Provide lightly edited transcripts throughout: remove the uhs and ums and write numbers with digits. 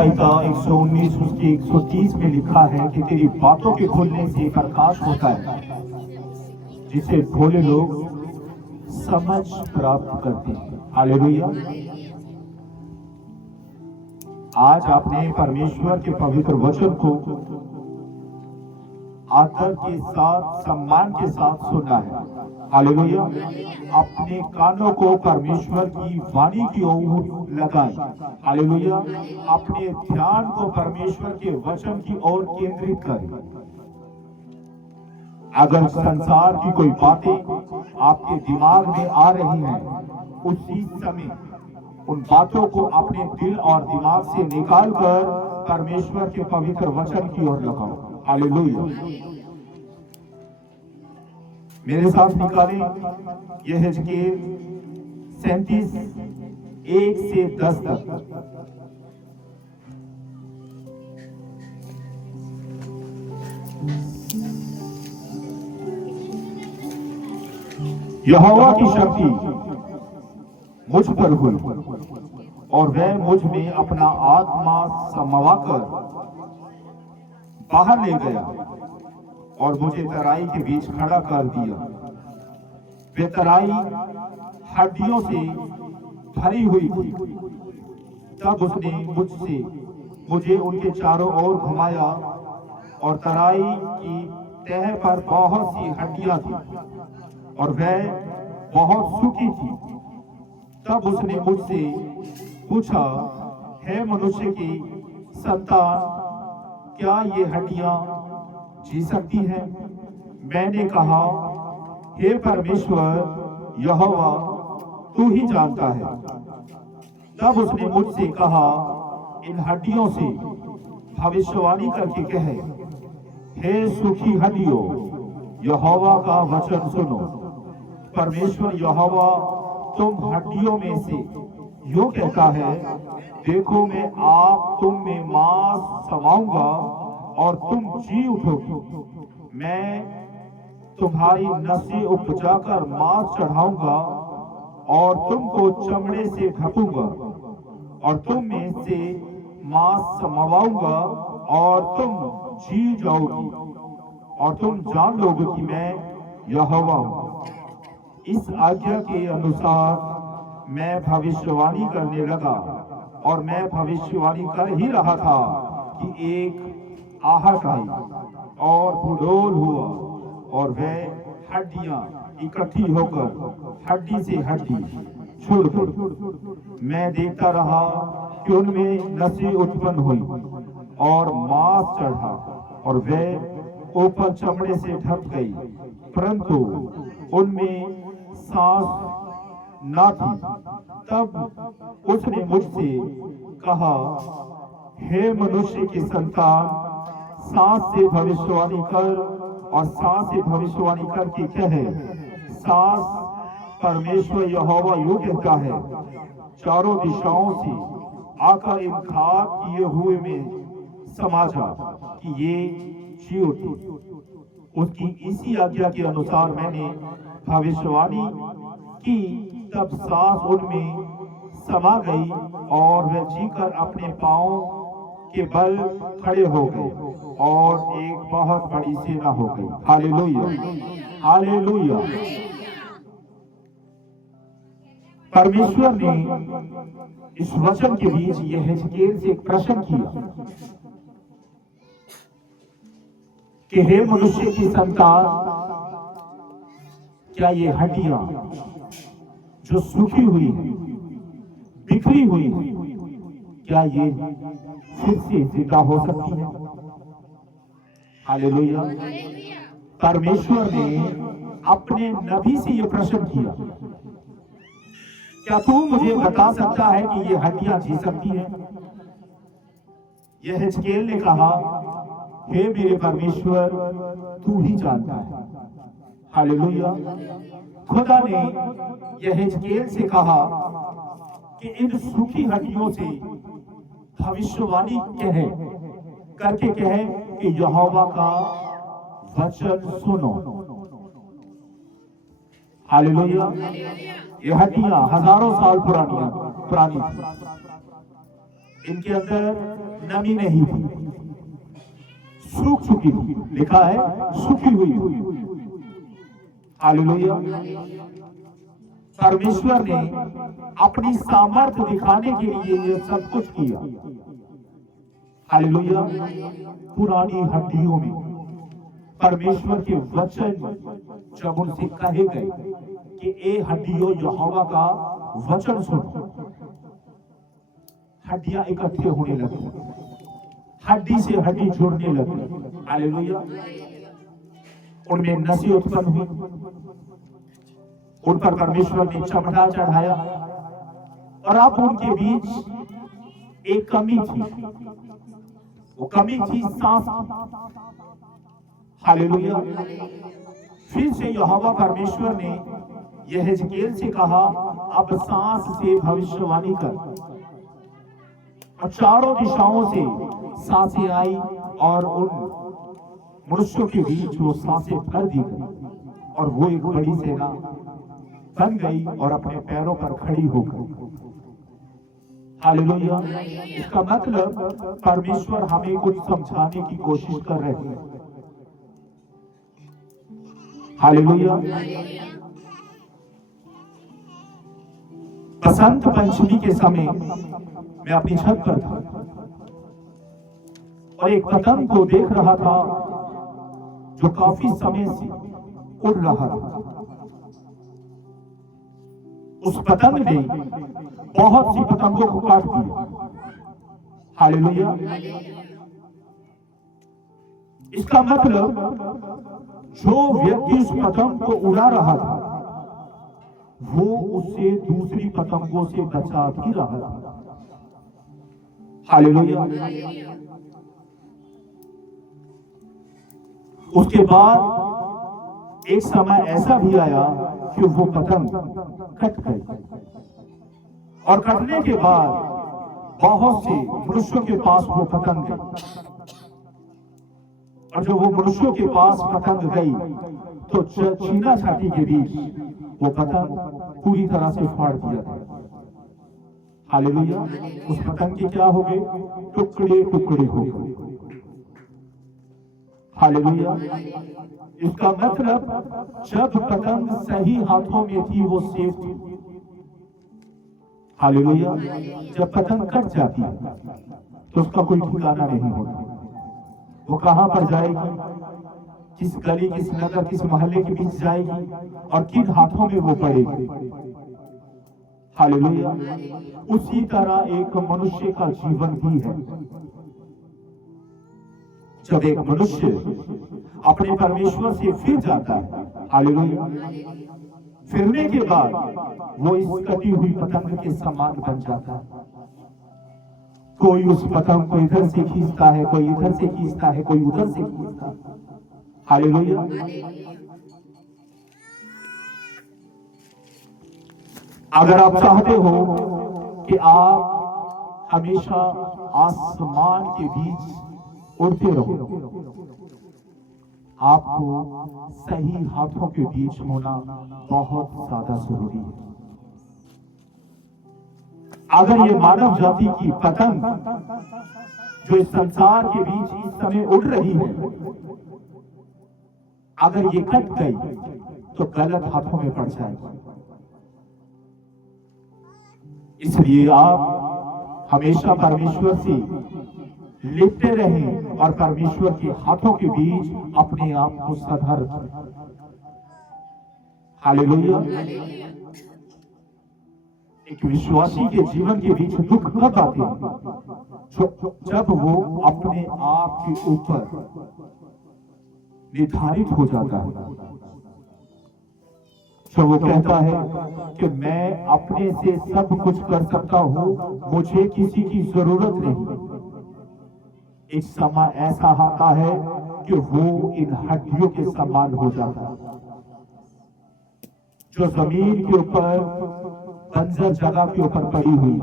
संहिता 119 उसके 130 में लिखा है कि तेरी बातों के खुलने से प्रकाश होता है, जिसे भोले लोग समझ प्राप्त करते हैं। हालेलुया। आज आपने परमेश्वर के पवित्र वचन को आदर के साथ, सम्मान के साथ सुना है। हालेलुया। अपने कानों को परमेश्वर की वाणी की ओर लगाएं। हालेलुया। अपने ध्यान को परमेश्वर के वचन की ओर केंद्रित करें। अगर संसार की कोई बातें आपके दिमाग में आ रही हैं, उसी समय उन बातों को अपने दिल और दिमाग से निकालकर परमेश्वर के पवित्र वचन की ओर लगाओ। हालेलुया। मेरे साथ निकालें यह हिजकियेल 37 1 से 10 तक। यहोवा की शक्ति मुझ पर हुई और वह मुझ में अपना आत्मा समावाकर बाहर ले गया और मुझे तराई के बीच खड़ा कर दिया। वे तराई हड्डियों से भरी हुई थी। तब उसने मुझे उनके चारों ओर घुमाया और तराई की तह पर बहुत सी हड्डियां थी और वह बहुत सूखी थी। तब उसने मुझसे पूछा, हे मनुष्य की संतान, क्या ये हड्डियां जी सकती हैं? मैंने कहा, हे परमेश्वर यहोवा, तू ही जानता है। तब उसने मुझसे कहा, इन हड्डियों से भविष्यवाणी करके कहे, हे सूखी हड्डियों, यहोवा का वचन सुनो। परमेश्वर यहोवा तुम हड्डियों में से यूं कहता है, देखो मैं आप तुम में मांस समाऊंगा और तुम जी उठोगी। मैं तुम्हारी नसें उपजाकर मांस चढ़ाऊंगा और तुमको चमड़े से ढकूंगा और तुम में से मांस समवाऊंगा और तुम जी जाओगी और तुम जान लोगे कि मैं यहोवा हूं। इस आज्ञा के अनुसार मैं भविष्यवाणी करने लगा और मैं भविष्यवाणी कर ही रहा था कि एक आहट आई और भूडोल हुआ और वह हड्डियां इकट्ठी होकर हड्डी से हड्डी छुड़ गई। मैं देखता रहा कि उनमें नसें उत्पन्न हुई और मांस चढ़ा और वह ऊपर चमड़े से ढक गई, परंतु उनमें सांस न थी। तब उसने मुझसे कहा, हे मनुष्य की संतान, सांस से भविष्यवाणी कर और सांस से भविष्यवाणी करके कहे, सांस परमेश्वर यहोवा यूं कहता है, चारों दिशाओं से आकर इन खाक किए हुए में समा जा कि ये जी उठी। उसकी इसी आज्ञा के अनुसार मैंने भविष्यवाणी की। तब सांस उनमें समा गई और वे जीकर अपने पांव के बल खड़े हो गए और एक बहुत बड़ी सेना हो गई। Hallelujah, hallelujah. परमेश्वर ने इस वचन के बीच यह हिजकियेल से एक प्रश्न किया कि हे मनुष्य की संतान, क्या ये हड्डियां जो सूखी हुई है, बिखरी हुई है, क्या ये फिर से जिंदा हो सकती है? हालेलुया। परमेश्वर ने अपने नबी से यह प्रश्न किया, क्या तू मुझे बता सकता है कि ये हड्डियां जी सकती हैं? यह हिजकियेल ने कहा, हे मेरे परमेश्वर, तू ही जानता है। हालेलुया। खुदा ने यह हिजकियेल से कहा कि इन सूखी हड्डियों से भविष्यवाणी कहे करके कहे कि यहोवा का वचन सुनो। हालेलुया। ये हड्डियां हजारों साल पुरानी थी। इनके अंदर नमी नहीं थी, सूख चुकी थी, लिखा है सूखी हुई। हालेलुया। परमेश्वर ने अपनी सामर्थ्य दिखाने के लिए ये सब कुछ किया। हालेलुया। पुरानी हड्डियों में परमेश्वर के वचन जब उनसे कहे गए कि ए हड्डियों यहोवा का वचन सुनो, हड्डियां इकट्ठे होने लगी, हड्डी से हड्डी जुड़ने लगी। हालेलुया। उनमें नसें उत्पन्न हुई, उन पर परमेश्वर ने चमड़ा चढ़ाया और अब उनके बीच एक कमी थी, वो कमी थी सांस की। हालेलुया। फिर से यहोवा परमेश्वर ने यहेजकेल से कहा, अब सांस से भविष्यवाणी कर। और चारों दिशाओं से सांसें आई और उन मनुष्यों के बीच वो सांसें भर दी गई और वो एक बड़ी सेना बन गई और अपने पैरों पर खड़ी हो गई। हालेलुया। इसका मतलब परमेश्वर हमें कुछ समझाने की कोशिश कर रहे हैं। हालेलुया। बसंत पंचमी के समय मैं अपनी छत पर था और एक पतंग को देख रहा था जो काफी समय से उड़ रहा था। उस पतंग ने बहुत सी पतंगों को काट दिया। हालेलुया। इसका मतलब जो व्यक्ति उस पतंग को उड़ा रहा था वो उससे दूसरी पतंगों से बचा भी रहा था। हालेलुया। उसके बाद एक समय ऐसा भी आया कि वो पतंग कट गई और कटने के बाद बहुत से मनुष्यों के पास वो पतंग गई और जब वो मनुष्यों के पास पतंग गई तो छीना छाती के बीच वो पतंग पूरी तरह से फाड़ दिया गया। हालेलुया। उस पतंग के क्या हो गए? टुकड़े टुकड़े हो गए। हालेलुया। इसका मतलब जब पतंग सही हाथों में थी वो सेफ थी। हालेलुया। जब पतंग कट जाती तो उसका कोई ठिकाना नहीं होता, वो कहां पर जाएगी, किस गली, किस नगर, किस मोहल्ले के बीच जाएगी और किन हाथों में वो पड़ेगी। हालेलुया। उसी तरह एक मनुष्य का जीवन भी है। जब एक मनुष्य अपने परमेश्वर से फिर जाता है, हालेलुया, फिरने के बाद वो इस कटी हुई पतंग के समान बन जाता है। कोई उस पतंग को इधर से खींचता है, कोई इधर से खींचता है, कोई उधर से खींचता है। हालेलुया। अगर आप चाहते हो कि आप हमेशा आसमान के बीच उड़ते रहो, आपको सही हाथों के बीच होना बहुत ज्यादा जरूरी है। अगर ये मानव जाति की पतंग जो इस संसार के बीच इस समय उड़ रही है, अगर ये कट गई तो गलत हाथों में पड़ जाएगी। इसलिए आप हमेशा परमेश्वर से लिपटे रहें और परमेश्वर के हाथों के बीच अपने आप को सधर। हालेलुया। एक विश्वासी के जीवन के बीच दुख कब आते हैं? जब वो अपने आप के ऊपर निर्धारित हो जाता है, तो वो कहता है कि मैं अपने से सब कुछ कर सकता हूं, मुझे किसी की जरूरत नहीं। एक समय ऐसा आता है कि वो इन हड्डियों के समान हो जाता है जो जमीन के ऊपर, बंजर जगह के ऊपर पड़ी हुई,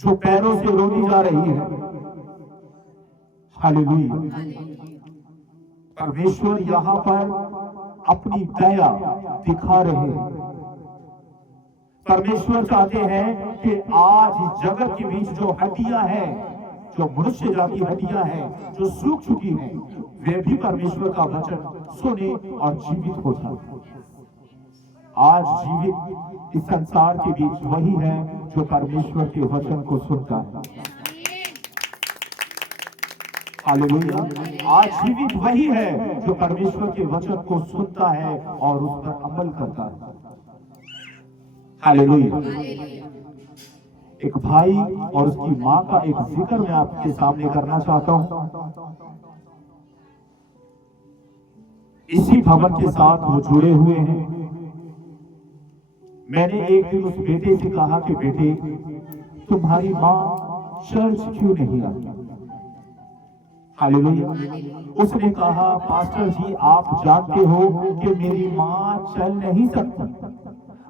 जो पैरों से रोनी जा रही है। हालेलुया। परमेश्वर यहां पर अपनी दया दिखा रहे हैं। परमेश्वर चाहते हैं कि आज इस जगत के बीच जो हड्डियां हैं, जो मनुष्य जाति हड्डियां हैं, जो सूख चुकी हैं, वे भी परमेश्वर का वचन सुने और जीवित हो जाए। आज जीवित इस संसार के बीच वही है जो परमेश्वर के वचन को सुनता है। हालेलुया। आज जीवित वही है जो परमेश्वर के वचन को सुनता है और उस पर अमल करता है। हालेलुया। एक भाई और उसकी मां का एक जिक्र मैं आपके सामने करना चाहता हूं। इसी भवन के साथ वो जुड़े हुए हैं। मैंने एक दिन उस बेटे से कहा कि बेटे, तुम्हारी मां चर्च क्यों नहीं आती? हालेलुया। उसने कहा, पास्टर जी आप जानते हो कि मेरी मां चल नहीं सकती।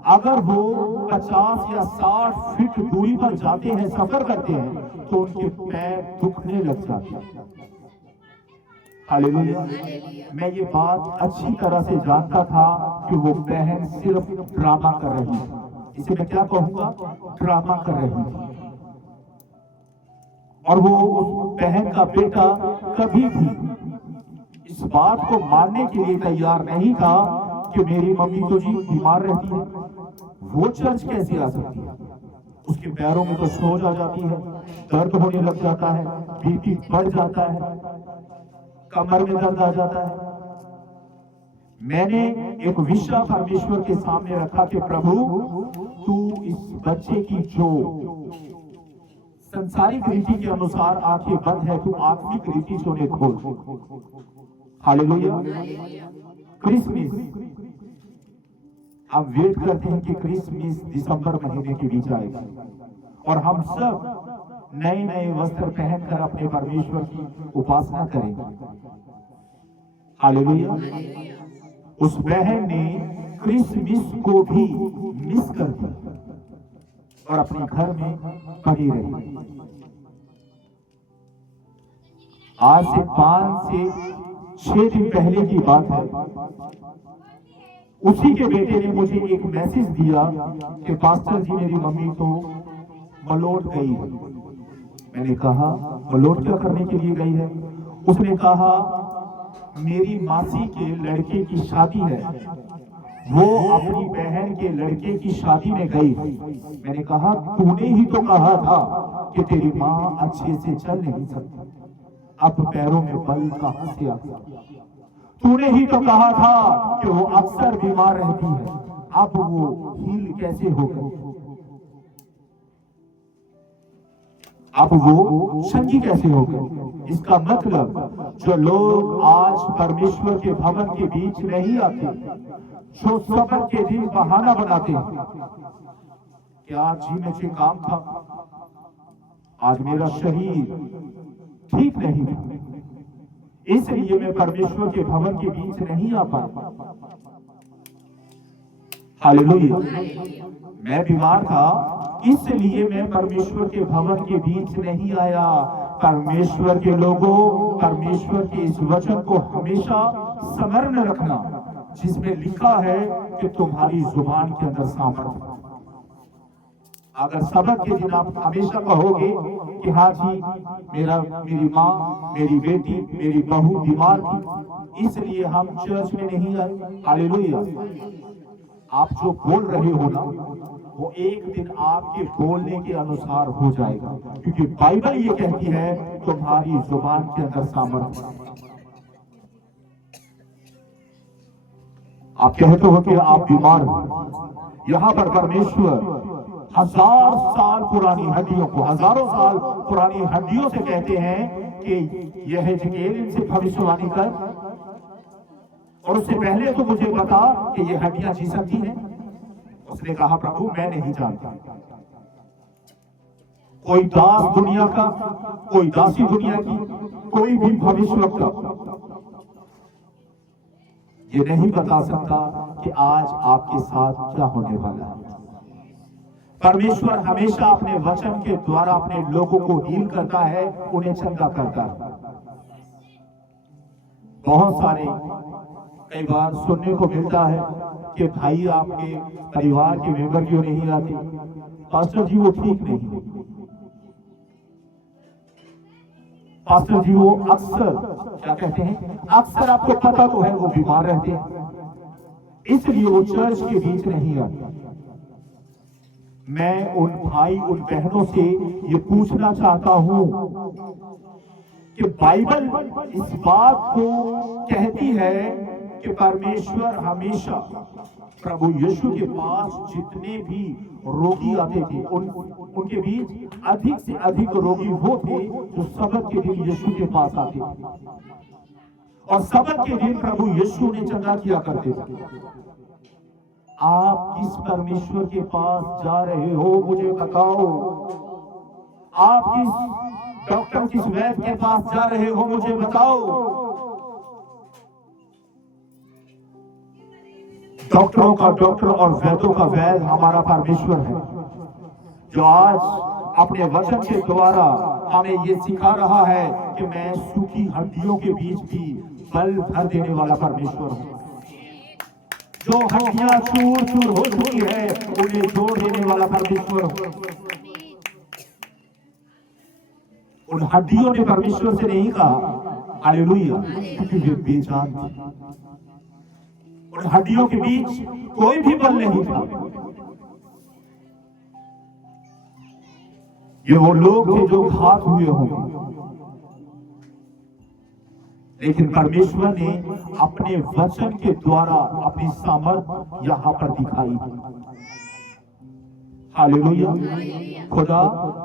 अगर वो 50 या 60 फीट दूरी पर जाते हैं, सफर करते हैं, तो उनके पैर दुखने लग जाते हैं। हालेलुया। मैं ये बात अच्छी तरह से जानता था कि वो बहन सिर्फ ड्रामा कर रही थी। इसे मैं क्या कहूंगा? ड्रामा कर रही थी। और वो उस बहन का बेटा कभी भी इस बात को मानने के लिए तैयार नहीं था कि मेरी मम्मी तो जी बीमार रहती है, वो चर्च कैसे आ सकती है? उसके पैरों में तो सोज आ जाती है, दर्द होने लग जाता है, बीपी बढ़ जाता है, कमर में दर्द आ जाता है। मैंने एक विषय परमेश्वर के सामने रखा कि प्रभु, तू इस बच्चे की जो संसारिक रीति के अनुसार आंखें बंद है, तू आत्मिक रीति से उन्हें खोल। हालेलुया। क्रिसमस, हम वेट करते हैं कि क्रिसमस दिसंबर महीने के बीच आएगा और हम सब नए नए वस्त्र पहनकर अपने परमेश्वर की उपासना करेंगे। हालेलुया। उस बहन ने क्रिसमस को भी मिस कर दिया और अपने घर में पड़ी रही। आज से 5 से 6 दिन पहले की बात है, उसी के बेटे ने मुझे एक मैसेज दिया कि पास्टर जी मेरी मम्मी तो मलोट गई है। मैंने कहा मलोट क्या करने के लिए गई है? उसने कहा मेरी मासी के लड़के की शादी है, वो अपनी बहन के लड़के की शादी में गई। मैंने कहा तूने ही तो कहा था कि तेरी माँ अच्छे से चल नहीं सकती, अब पैरों में बल कहां से आ गया? तूने ही तो कहा था कि वो अक्सर बीमार रहती है, अब वो हील कैसे हो गई? अब वो चंगी कैसे हो गई? इसका मतलब जो लोग आज परमेश्वर के भवन के बीच नहीं आते, जो सबर के दिन बहाना बनाते हैं, क्या जी में से काम था, आज मेरा शरीर ठीक नहीं था, इसलिए मैं परमेश्वर के भवन के बीच नहीं आ पाया। हालेलुया। मैं बीमार था, इसलिए मैं परमेश्वर के भवन के बीच नहीं आया। परमेश्वर के लोगों, परमेश्वर के इस वचन को हमेशा स्मरण रखना, जिसमें लिखा है कि तुम्हारी जुबान के अंदर सामर्थ। अगर सबक के दिन आप हमेशा कहोगे कि हाँ जी मेरी माँ, मेरी बेटी, मेरी बहू बीमार थी, इसलिए हम चर्च में नहीं आए। हालेलुया। आप जो बोल रहे हो ना, वो एक दिन आपके बोलने के अनुसार हो जाएगा, क्योंकि बाइबल ये कहती है तुम्हारी जुबान के अंदर सामर्थ्य। आप कहते हो कि आप बीमार हो, यहाँ पर परमेश्वर 1000 साल पुरानी हड्डियों को, हजारों साल पुरानी हड्डियों से कहते हैं कि यह हिजकिय्याह इनसे भविष्यवाणी कर, और उससे पहले तो मुझे बता कि ये हड्डियां जी सकती हैं। उसने कहा प्रभु मैं नहीं जानता। कोई दास दुनिया का, कोई दासी दुनिया की, कोई भी भविष्यवक्ता ये नहीं बता सकता कि आज आपके साथ क्या होने वाला है। परमेश्वर हमेशा अपने वचन के द्वारा अपने लोगों को हील करता है, उन्हें चंगा करता है। बहुत सारे कई बार सुनने को मिलता है कि भाई आपके परिवार के मेंबर क्यों नहीं आते, पास्टर जी वो ठीक नहीं। पास्टर जी वो अक्सर क्या कहते हैं, अक्सर आपको पता तो है वो बीमार रहते हैं, इसलिए वो चर्च के बीच नहीं आते। मैं उन भाई उन बहनों से ये पूछना चाहता हूं कि बाइबल इस बात को कहती है कि परमेश्वर हमेशा प्रभु यीशु के पास जितने भी रोगी आते थे उनके बीच अधिक से अधिक रोगी वो थे जो सबत के दिन यीशु के पास आते थे, और सबत के दिन प्रभु यीशु ने चंगा किया करते थे। आप किस परमेश्वर के पास जा रहे हो मुझे बताओ, आप किस डॉक्टर किस वैद्य के पास जा रहे हो मुझे बताओ। डॉक्टरों का डॉक्टर और वैद्यों का वैद्य हमारा परमेश्वर है, जो आज अपने वचन के द्वारा हमें ये सिखा रहा है कि मैं सूखी हड्डियों के बीच भी बल भर देने वाला परमेश्वर हूं। जो हड्डियां चूर चूर हो चुकी है उन्हें जोड़ देने वाला परमेश्वर हूं। उन हड्डियों ने परमेश्वर से नहीं कहा हालेलुया, क्योंकि वे बेजान थे। उन हड्डियों के बीच कोई भी बल नहीं था। ये वो लोग थे जो घात हुए होंगे, लेकिन परमेश्वर ने अपने वचन के द्वारा अपनी सामर्थ यहां पर दिखाई। हालेलुया, खुदा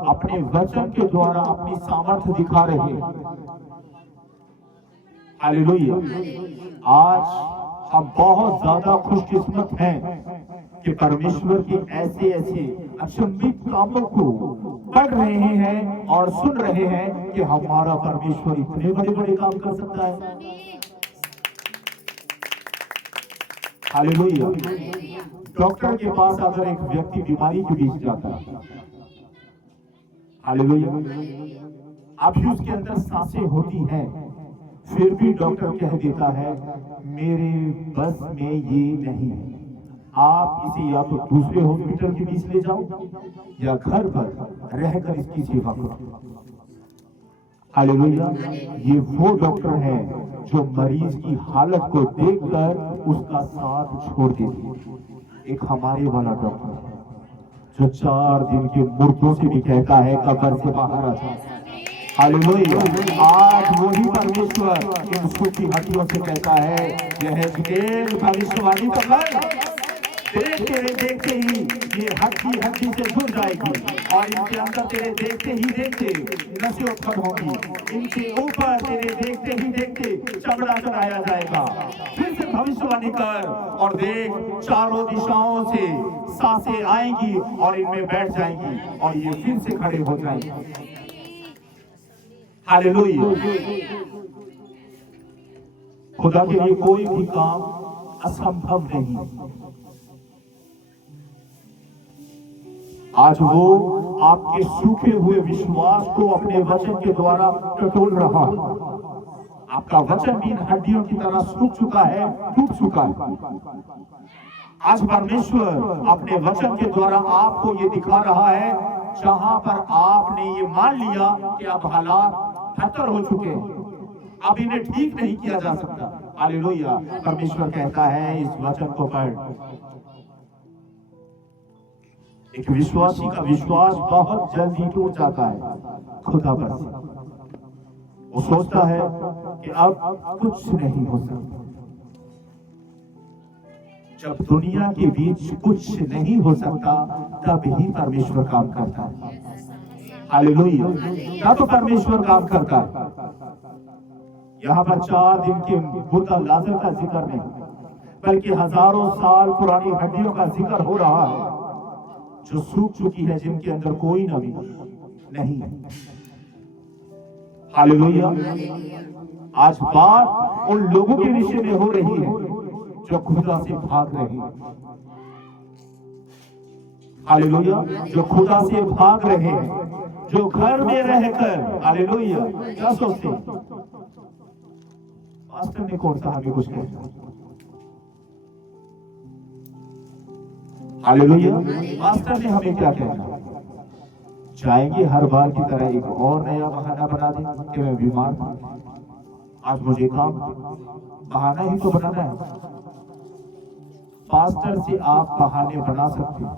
अपने वचन के द्वारा अपनी सामर्थ दिखा रहे हैं। हालेलुया, आज हम बहुत ज्यादा खुशकिस्मत हैं कि परमेश्वर के ऐसे ऐसे अचंभित कामों को पढ़ रहे हैं और सुन रहे हैं कि हमारा परमेश्वर इतने बड़े बड़े काम कर सकता है। हालेलुया, डॉक्टर के पास अगर एक व्यक्ति बीमारी के बीच जाता है, हालेलुया, अभी उसके अंदर सांसें होती हैं, फिर भी डॉक्टर कह देता है मेरे बस में ये नहीं है, आप इसे या तो दूसरे हॉस्पिटल के बीच ले जाओ या घर पर रहकर इसकी सेवा करो। हालेलुया, ये वो डॉक्टर है जो मरीज की हालत को देखकर उसका साथ छोड़ देते। एक हमारे वाला डॉक्टर जो 4 दिन के मुर्दों से भी कहता है कब्र से बाहर आ जाओ। हालेलुया, आज वही परमेश्वर इन सूखी हड्डियों से कहता है यह भविष्यवाणी तो कर, तेरे देखते ही ये हड्डी हड्डी से जुड़ जाएगी और इनके अंदर तेरे देखते ही देखते नसें उत्पन्न होंगी, इनके ऊपर तेरे देखते ही देखते चमड़ा चढ़ाया जाएगा। फिर से भविष्यवाणी कर और देख, चारों दिशाओं से सांसें आएंगी और इनमें बैठ जाएंगी और ये फिर से खड़े हो जाएंगे। हालेलुया, खुदा के लिए कोई भी काम असंभव नहीं। आज वो आपके सूखे हुए विश्वास को अपने वचन के द्वारा टटोल रहा है। आपका वचन भी इन हड्डियों की तरह सूख चुका है, टूट चुका है। आज परमेश्वर अपने वचन के द्वारा आपको ये दिखा रहा है, जहां पर आपने ये मान लिया कि अब हालात बेहतर हो चुके हैं, अब इन्हें ठीक नहीं किया जा सकता। हालेलुया, परमेश्वर कहता है इस वचन को पढ़। एक विश्वासी का विश्वास बहुत जल्दी टूट जाता है खुदा पर। वो सोचता है कि अब कुछ नहीं हो सकता। जब दुनिया के बीच कुछ नहीं हो सकता तब ही परमेश्वर काम करता है। हालेलुया, तब तो परमेश्वर काम करता है। यहाँ पर 4 दिन के मुर्दा लाजर का जिक्र नहीं, बल्कि हजारों साल पुरानी हड्डियों का जिक्र हो रहा है जो सूख चुकी है, जिनके अंदर कोई नमी नहीं है। हालेलुया, आज बात उन लोगों के विषय में हो रही है जो खुदा से भाग रहे हैं। हालेलुया, जो खुदा से भाग रहे हैं, जो घर में रहकर हालेलुया क्या सोचते हैं, पास्टर ने कौन सा हमें कुछ कहना। हालेलुया। मास्टर ने हमें क्या कहना, जाएंगे हर बार की तरह एक और नया बहाना बना दें कि मैं बीमार था, आज मुझे काम, बहाना ही तो बनाना है। पास्टर से आप बहाने बना सकते हैं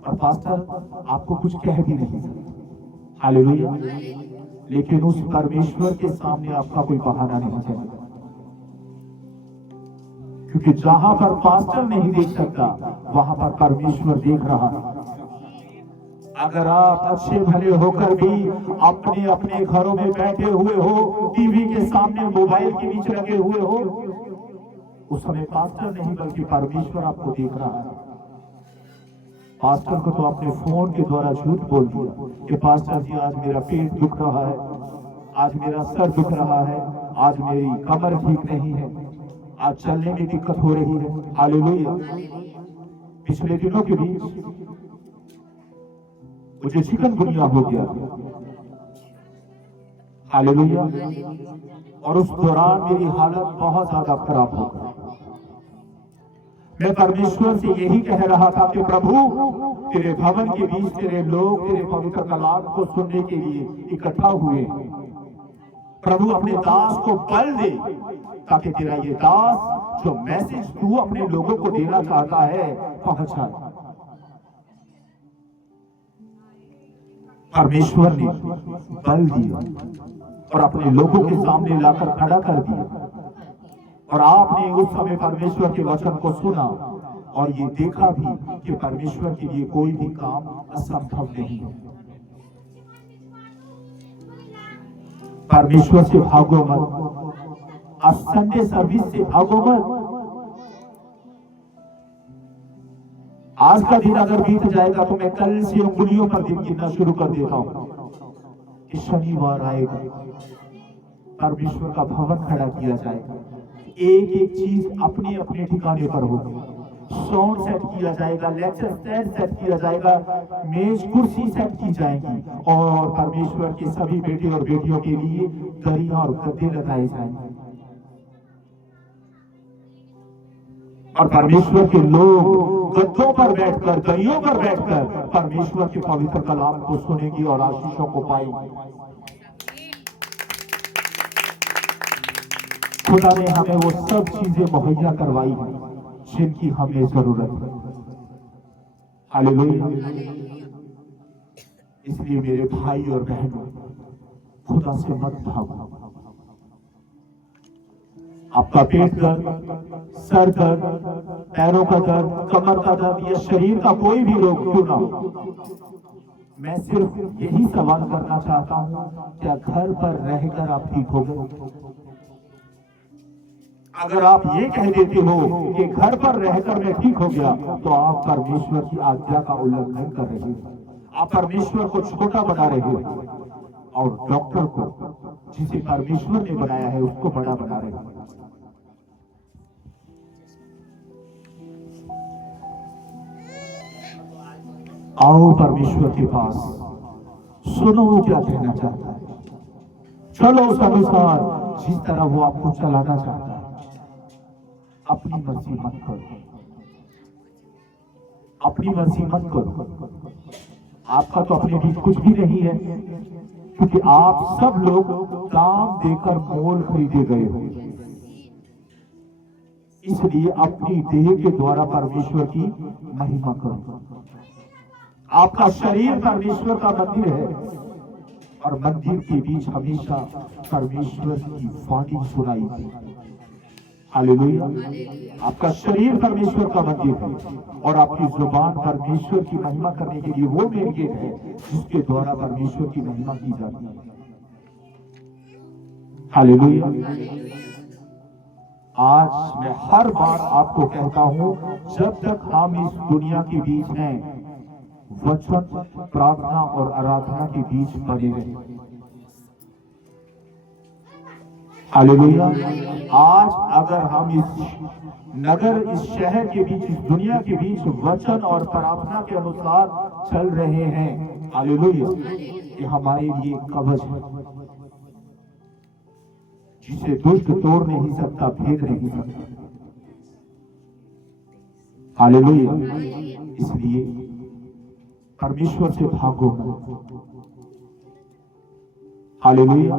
और पास्टर आपको कुछ कह भी नहीं सकता। हालेलुया। लेकिन उस परमेश्वर के सामने आपका कोई बहाना नहीं चलेगा, क्योंकि जहां पर पास्टर नहीं देख सकता वहां पर परमेश्वर देख रहा है। अगर आप अच्छे भले होकर भी अपने अपने घरों में बैठे हुए हो, टीवी के सामने, मोबाइल के बीच लगे हुए हो, उस समय पास्टर नहीं बल्कि परमेश्वर आपको देख रहा है। पास्टर को तो आपने फोन के द्वारा झूठ बोल दिया कि पास्टर जी आज मेरा पेट दुख रहा है, आज मेरा सर दुख रहा है, आज मेरी कमर ठीक नहीं है, आज चलने में दिक्कत हो रही है। हालेलुया। पिछले दिनों के बीच मुझे चिकनगुनिया हो गया। हालेलुया। और उस दौरान मेरी हालत बहुत ज्यादा खराब हो गई। मैं परमेश्वर से यही कह रहा था कि प्रभु, तेरे भवन के बीच तेरे लोग तेरे पवित्र कलाम को सुनने के लिए इकट्ठा हुए। प्रभु अपने दास को बल दे ताकि तेरा ये दास जो मैसेज तू अपने लोगों को देना चाहता है पहुंचाए। परमेश्वर ने बल दिया और अपने लोगों के सामने लाकर खड़ा कर दिया। और आपने उस समय परमेश्वर के वचन को सुना और ये देखा भी कि परमेश्वर के लिए कोई भी काम असंभव नहीं है। परमेश्वर से भागो मत, आज संडे सर्विस से भागो मत। आज का दिन अगर बीत जाएगा तो मैं कल से उंगलियों पर दिन गिनना शुरू कर देता हूं कि शनिवार आएगा, परमेश्वर का भवन खड़ा किया जाएगा, एक एक चीज अपने अपने ठिकाने पर होगी, साउंड सेट किया जाएगा, लेक्चर सेट किया जाएगा, मेज कुर्सी सेट की जाएगी और परमेश्वर के सभी बेटे और बेटियों के लिए दरियां और गद्दे लगाए जाएंगे। और परमेश्वर के लोग गद्दों पर बैठकर, दरियों पर बैठकर परमेश्वर के पवित्र कलाम को सुनेंगे और आशीषों को पाएंगे। खुदा ने हमें वो सब चीजें मुहैया करवाई हैं जिनकी हमें जरूरत है। हालेलुया। इसलिए मेरे भाई और बहनों, खुदा से मत भागो। आपका पेट दर्द, सर दर्द, पैरों का दर्द, कमर का दर्द या शरीर का कोई भी रोग क्यों ना हो, मैं सिर्फ यही सवाल करना चाहता हूं, क्या घर पर रहकर आप ठीक हो गए? अगर आप ये कह देते हो कि घर पर रहकर मैं ठीक हो गया, तो आप परमेश्वर की आज्ञा का उल्लंघन कर रहे हो। आप परमेश्वर को छोटा बना रहे हो और डॉक्टर को, जिसे परमेश्वर ने बनाया है, उसको बड़ा बना रहे हो। आओ परमेश्वर के पास, सुनो वो क्या कहना चाहता है, चलो उस अनुसार जिस तरह वो आपको चलाना चाहता है। अपनी मर्जी मत करो, अपनी मर्जी मत करो। आपका तो अपने बीच कुछ भी नहीं है, क्योंकि आप सब लोग दाम देकर मोल खरीदे गए हो। इसलिए अपनी देह के द्वारा परमेश्वर की महिमा करो। आपका शरीर परमेश्वर का मंदिर है और मंदिर के बीच हमेशा परमेश्वर की वाणी सुनाई दी। हालेलुया। आपका शरीर परमेश्वर का मंदिर है और आपकी जुबान परमेश्वर की महिमा करने के लिए वो मेन गेट है जिसके द्वारा परमेश्वर की महिमा की जाती है। हालेलुया। आज मैं हर बार आपको कहता हूं, जब तक हम इस दुनिया के बीच हैं, वचन, प्रार्थना और आराधना के बीच बने रहे। हालेलुया। आज अगर हम इस नगर, इस शहर के बीच, इस दुनिया के बीच वचन और प्रार्थना के अनुसार चल रहे हैं, हालेलुया, ये हमारे लिए कवच है जिसे दुष्ट तोड़ नहीं सकता, भेद नहीं सकता। हालेलुया। इसलिए परमेश्वर से भागो मत। हालेलुया।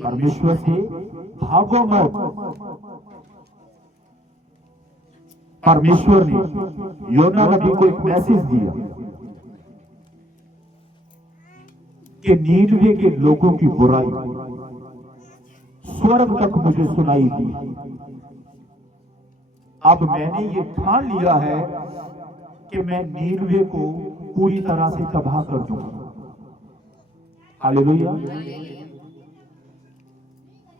परमेश्वर से भागो मत। परमेश्वर ने योना नबी को एक मैसेज दिया कि नीनवे के लोगों की बुराई स्वर्ग तक मुझे सुनाई दी। अब मैंने ये ठान लिया है कि मैं नीनवे को पूरी तरह से तबाह कर दूंगा। हालेलुया।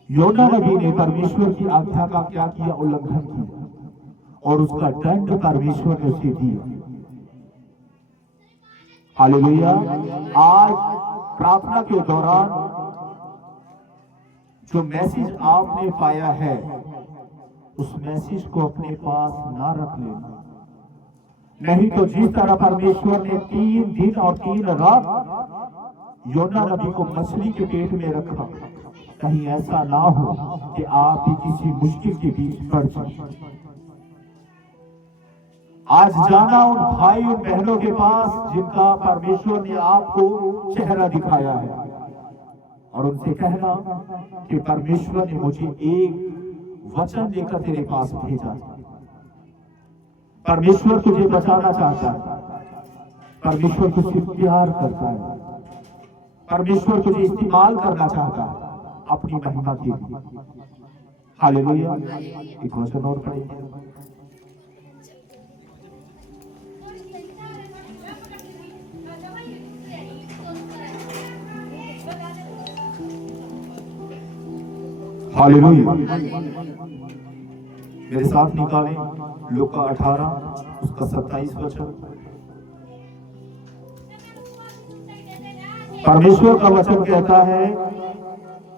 योना नबी ने परमेश्वर की आज्ञा का क्या किया? उल्लंघन किया और उसका दंड परमेश्वर ने उसे दिया। हालेलुया। आज प्रार्थना के दौरान जो मैसेज आपने पाया है उस मैसेज को अपने पास ना रख लेना, नहीं तो जिस तरह परमेश्वर ने 3 दिन और 3 रात योना नबी को मछली के पेट में रखा, कहीं ऐसा ना हो कि आप भी किसी मुश्किल के बीच पड़ जाए। आज जाना उन भाई और बहनों के पास जिनका परमेश्वर ने आपको चेहरा दिखाया है और उनसे कहना कि परमेश्वर ने मुझे एक वचन लेकर तेरे पास भेजा। परमेश्वर तुझे बचाना चाहता है, परमेश्वर तुझसे प्यार करता है, परमेश्वर तुझे इस्तेमाल करना चाहता है अपनी महिमा के लिए। हालेलुया। एक वचन और पढ़ेंगे। हालेलुया। मेरे साथ निकालें लूका 18 उसका 27 वचन। परमेश्वर का वचन कहता है,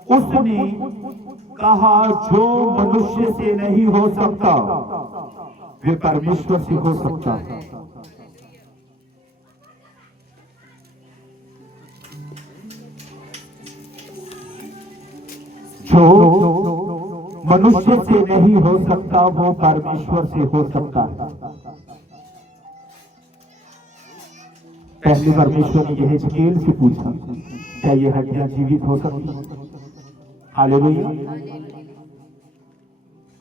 उसने कहा जो मनुष्य से नहीं हो सकता वे परमेश्वर से हो सकता है। जो मनुष्य से नहीं हो सकता वो परमेश्वर से हो सकता है। पहले परमेश्वर ने यह हिजकीएल से पूछा, क्या ये हड्डियां जीवित हो सकती? हालेलुया।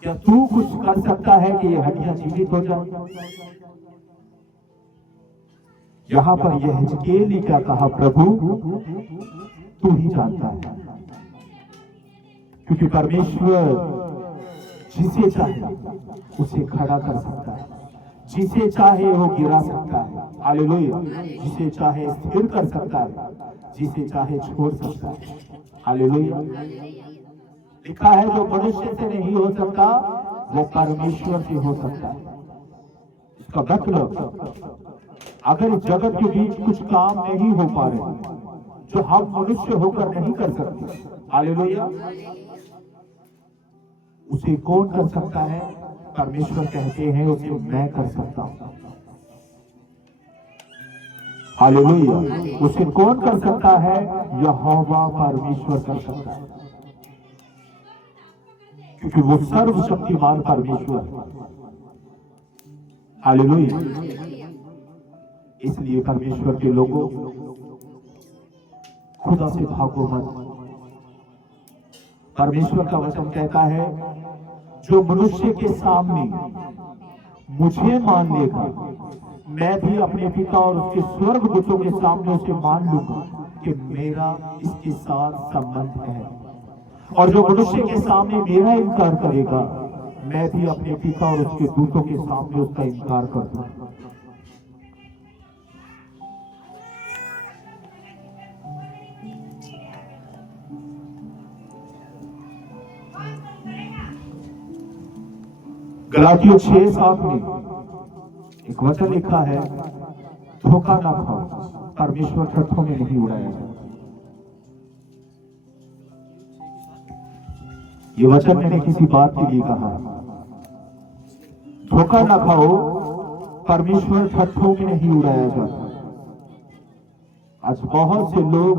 क्या तू कुछ कर सकता है कि ये हड्डियां जीवित हो जाए? यहां पर यह हिजकीएल ने क्या कहा? प्रभु तू ही जानता है, क्योंकि परमेश्वर जिसे चाहे उसे खड़ा कर सकता है, जिसे चाहे वो गिरा सकता है। हालेलुया। जिसे चाहे स्थिर कर सकता है, जिसे चाहे छोड़ सकता है। हालेलुया। लिखा है जो मनुष्य से नहीं हो सकता वो परमेश्वर से हो सकता है। इसका मतलब अगर इस जगत के बीच कुछ काम नहीं हो पा रहे जो हम मनुष्य होकर नहीं कर सकते, हालेलुया, उसे कौन कर सकता है? परमेश्वर कहते हैं उसे मैं कर सकता हूं। हालेलुया। उसे कौन कर सकता है? यहोवा परमेश्वर कर सकता है, क्योंकि वो सर्वशक्तिमान परमेश्वर है। हालेलुया। इसलिए परमेश्वर के लोगों खुदा से भागो मत। परमेश्वर का वचन कहता है जो मनुष्य के सामने मुझे मान लेगा मैं भी अपने पिता और उसके स्वर्गदूतों के सामने उसे मान लूंगा कि मेरा इसके साथ संबंध है। और जो मनुष्य के सामने मेरा इनकार करेगा मैं भी अपने पिता और उसके दूतों के सामने उसका इनकार कर दूंगा। गलातियों 6:7 में एक वचन लिखा है, धोखा ना खाओ, परमेश्वर ठट्ठों में नहीं उड़ाया जाए। ये वचन मैंने किसी बात के लिए कहा, धोखा ना खाओ, परमेश्वर ठट्ठों में नहीं उड़ाया जाता। आज बहुत से लोग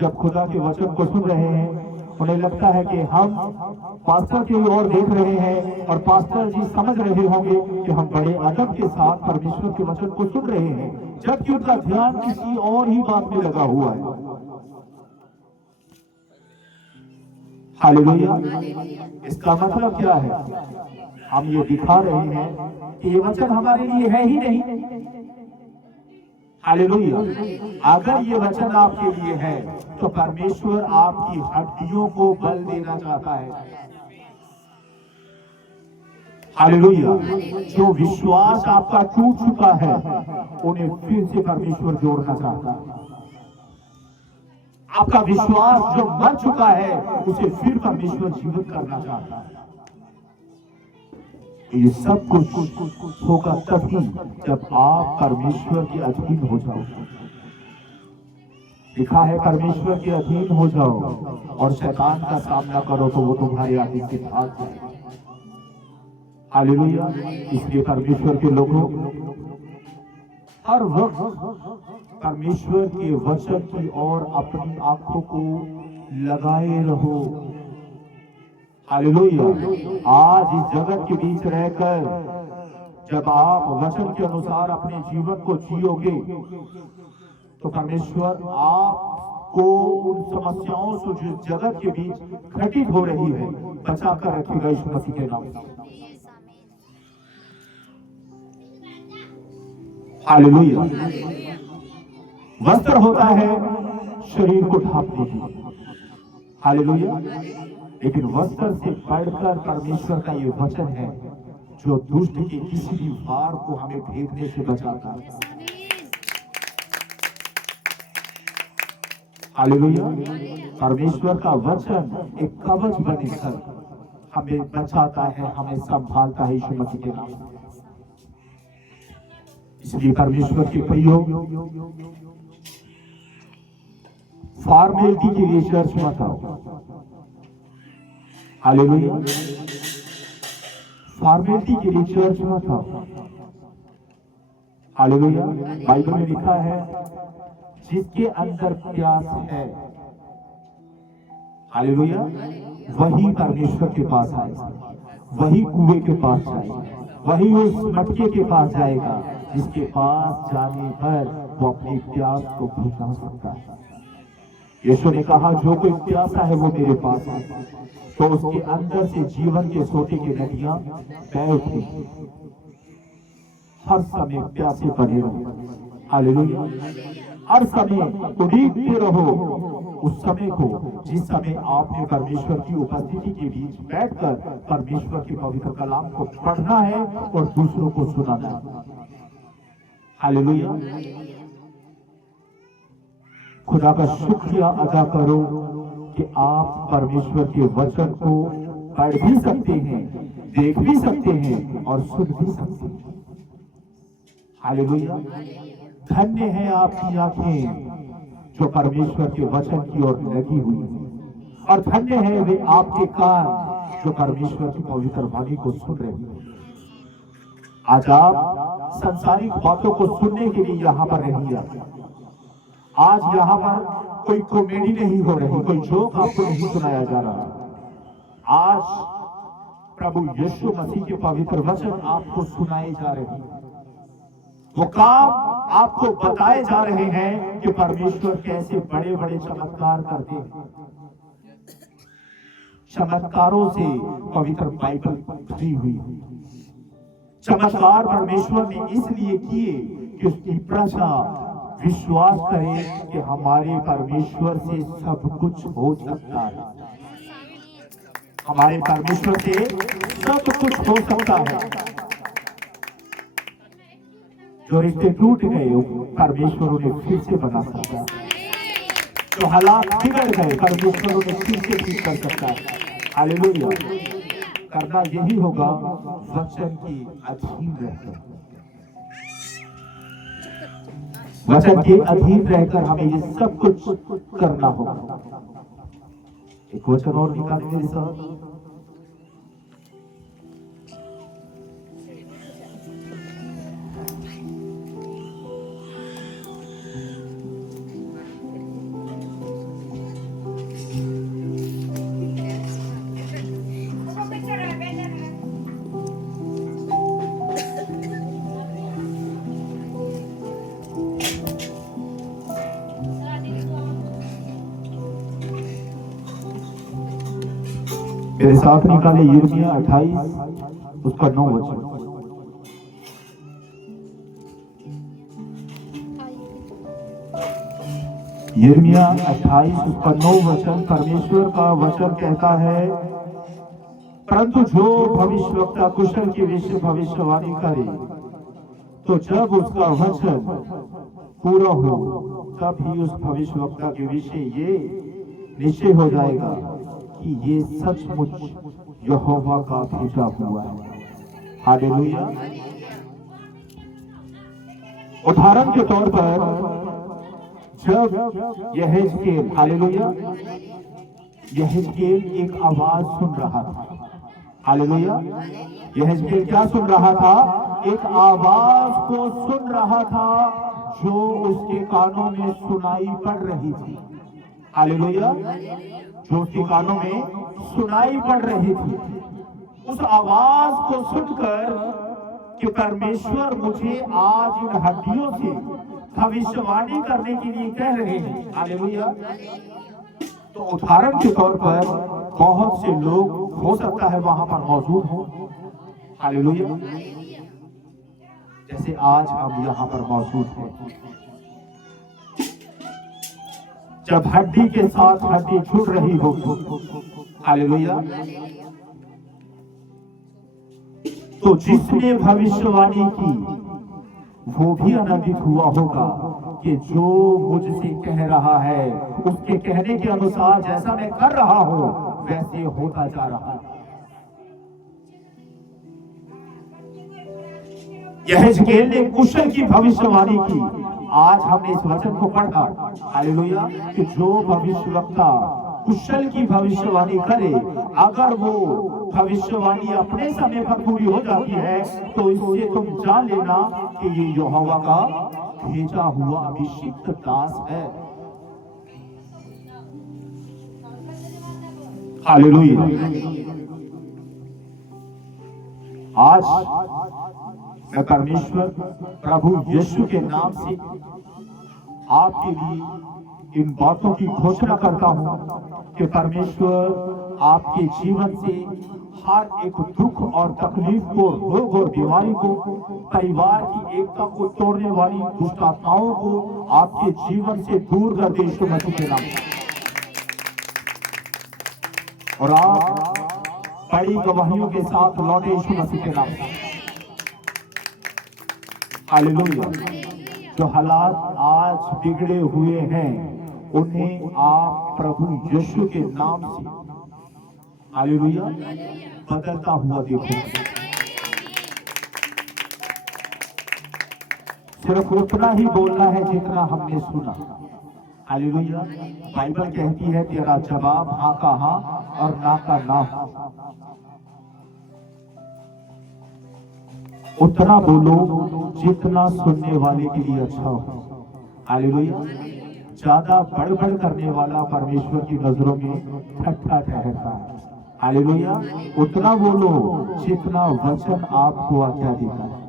जब खुदा के वचन को सुन रहे हैं उन्हें लगता है कि हम पास्टर की ओर देख रहे हैं और पास्टर जी समझ रहे होंगे कि हम बड़े अदब के साथ परमेश्वर के वचन को सुन रहे हैं, जबकि उनका ध्यान किसी और ही बात में लगा हुआ है। हालेलुया। इसका मतलब क्या है? हम ये दिखा रहे हैं कि ये वचन हमारे लिए है ही नहीं। हालेलुया। अगर ये वचन आपके लिए है तो परमेश्वर आपकी हड्डियों को बल देना चाहता है। हालेलुया। जो विश्वास आपका टूट चुका है उन्हें फिर से परमेश्वर जोड़ना चाहता है। आपका विश्वास जो मर चुका है उसे फिर परमेश्वर जीवित करना चाहता है। ये सब कुछ होगा तभी जब आप परमेश्वर के अधीन हो जाओ। लिखा है परमेश्वर के अधीन हो जाओ और शैतान का सामना करो तो वो तुम्हारे आगे से भाग जाएगा। हालेलुया। इसलिए परमेश्वर के लोगों, हर वक्त परमेश्वर के वचन की ओर अपनी आंखों को लगाए रहो। हालेलुया। आज इस जगत के बीच रहकर जब आप वचन के अनुसार अपने जीवन को जियोगे तो परमेश्वर आपको उन समस्याओं से जो जगत के बीच घटित हो रही है बचा कर रखेगा इस मसीह के नाम से। हालेलुया। वस्त्र होता है शरीर को ढांपने के लिए। हालेलुया। लेकिन वस्त्र से बढ़कर परमेश्वर का ये वचन है जो दुष्ट के किसी भी वार को हमें भेदने से बचाता है। हालेलुया। परमेश्वर का वचन एक कवच बनकर हमें बचाता है, हमें संभालता है यीशु मसीह के नाम से। इसलिए परमेश्वर के प्रियो, फॉर्मेलिटी के लिए चर्च मत आओ। हालेलुया। फॉर्मेलिटी के लिए चर्च मत आओ। हालेलुया। बाइबल में लिखा है जिसके अंदर प्यास है, हालेलुया, वही परमेश्वर के पास आएगा, वही कुएं के पास जाएगा, वही उस मटके के पास जाएगा जिसके पास जाने पर वो अपनी प्यास को बुझा सकता है। यीशु ने कहा जो कोई प्यासा है वो मेरे पास आए, तो उसके अंदर से जीवन के सोते की नदियां बह उठी। हर समय प्यासे बने रहो। हालेलुया। हर समय उड़ीते रहो उस समय को जिस समय आपने परमेश्वर की उपस्थिति के बीच बैठकर परमेश्वर के पवित्र कलाम को पढ़ना है और दूसरों को सुनाना है। हालेलुया। खुदा का शुक्रिया अदा करो कि आप परमेश्वर के वचन को पढ़ भी सकते हैं, देख भी सकते हैं और सुन भी सकते हैं। हालेलुया। धन्य है आपकी आंखें जो परमेश्वर के वचन की ओर लगी हुई है, और धन्य है वे आपके कान जो परमेश्वर की पवित्र वाणी को सुन रहे हैं। आज आप संसारिक बातों को सुनने के लिए यहाँ पर नहीं आए। आज यहाँ पर कोई कॉमेडी नहीं हो रही, कोई जोक आपको नहीं सुनाया जा रहा। आज प्रभु यीशु मसीह के पवित्र वचन आपको सुनाए जा रहे हैं। वो काम आपको बताए जा रहे हैं कि परमेश्वर कैसे बड़े बड़े चमत्कार करते हैं। चमत्कारों से पवित्र बाइबल भरी हुई है। चमत्कार परमेश्वर ने इसलिए किए कि उसकी प्रजा विश्वास करे कि हमारे परमेश्वर से सब कुछ हो सकता है। हमारे परमेश्वर से सब कुछ हो सकता है। जो रिश्ते टूट गए परमेश्वर उन्हें फिर से बना सकता है। जो हालात बिगड़ गए परमेश्वर उन्हें फिर से ठीक कर सकता है। हालेलुया। करना यही होगा वचन के अधीन रहकर। वचन के अधीन रहकर हमें ये सब कुछ करना होगा। एक वचन और निकालें मेरे साथ। मेरे साथ निकाले यिर्मयाह 28 उसका 9 वचन। यिर्मयाह 28 उसका 9 वचन। परमेश्वर का वचन कहता है, परंतु जो भविष्यवक्ता कुशल के विषय भविष्यवाणी करे, तो जब उसका वचन पूरा हो तब ही उस भविष्यवक्ता के विषय ये निश्चय हो जाएगा कि ये सचमुच यहोवा का भेजा हुआ है। हालेलुया। उदाहरण के तौर पर जब यहेजकेल, हालेलुया, यहेजकेल एक आवाज सुन रहा था। हालेलुया। यहेजकेल क्या सुन रहा था? एक आवाज को सुन रहा था जो उसके कानों में सुनाई पड़ रही थी। हालेलुया। जो उसके कानों में सुनाई पड़ रही थी, उस आवाज को सुनकर कि परमेश्वर मुझे आज इन हड्डियों से भविष्यवाणी करने के लिए कह रहे हैं। हालेलुया। तो उदाहरण के तौर पर बहुत से लोग हो सकता है वहां पर मौजूद हो। हालेलुया। जैसे आज हम यहाँ पर मौजूद हैं। जब हड्डी के साथ हड्डी जुड़ रही हो, हालेलुया, तो जिसने भविष्यवाणी की वो भी आनंदित हुआ होगा कि जो मुझसे कह रहा है उसके कहने के अनुसार जैसा मैं कर रहा हूं वैसे होता जा रहा है। यहेजकेल ने कुशल की भविष्यवाणी की। आज हमने इस वचन को पढ़ा, हालेलुया, कि जो भविष्यवक्ता कुशल की भविष्यवाणी करे, अगर वो भविष्यवाणी अपने समय पर पूरी हो जाती है तो इससे तुम जान लेना कि ये यहोवा का भेजा हुआ अभिषिक्त दास है। हालेलुया। आज मैं परमेश्वर प्रभु यीशु के नाम से आपके लिए इन बातों की घोषणा करता हूं कि परमेश्वर आपके जीवन से हर एक दुख और तकलीफ को, रोग और बीमारी को, परिवार की एकता को तोड़ने वाली दुष्ट आत्माओं को आपके जीवन से दूर कर दे यीशु मसीह के नाम। और आप बड़ी गवाहियों के साथ लौटे यीशु मसीह के नाम। हालेलुया। जो हालात आज बिगड़े हुए हैं उन्हें आप प्रभु यीशु के नाम से, हालेलुया, बदलता हुआ देखो। सिर्फ उतना ही बोलना है जितना हमने सुना। हालेलुया। बाइबल कहती है तेरा जवाब हाँ का हाँ और ना का ना। उतना बोलो जितना सुनने वाले के लिए अच्छा हो। हालेलुया। ज्यादा बड़बड़ करने वाला परमेश्वर की नजरों में ठट्ठा ठहरता है। हालेलुया। उतना बोलो जितना वचन आपको आज्ञा देता है।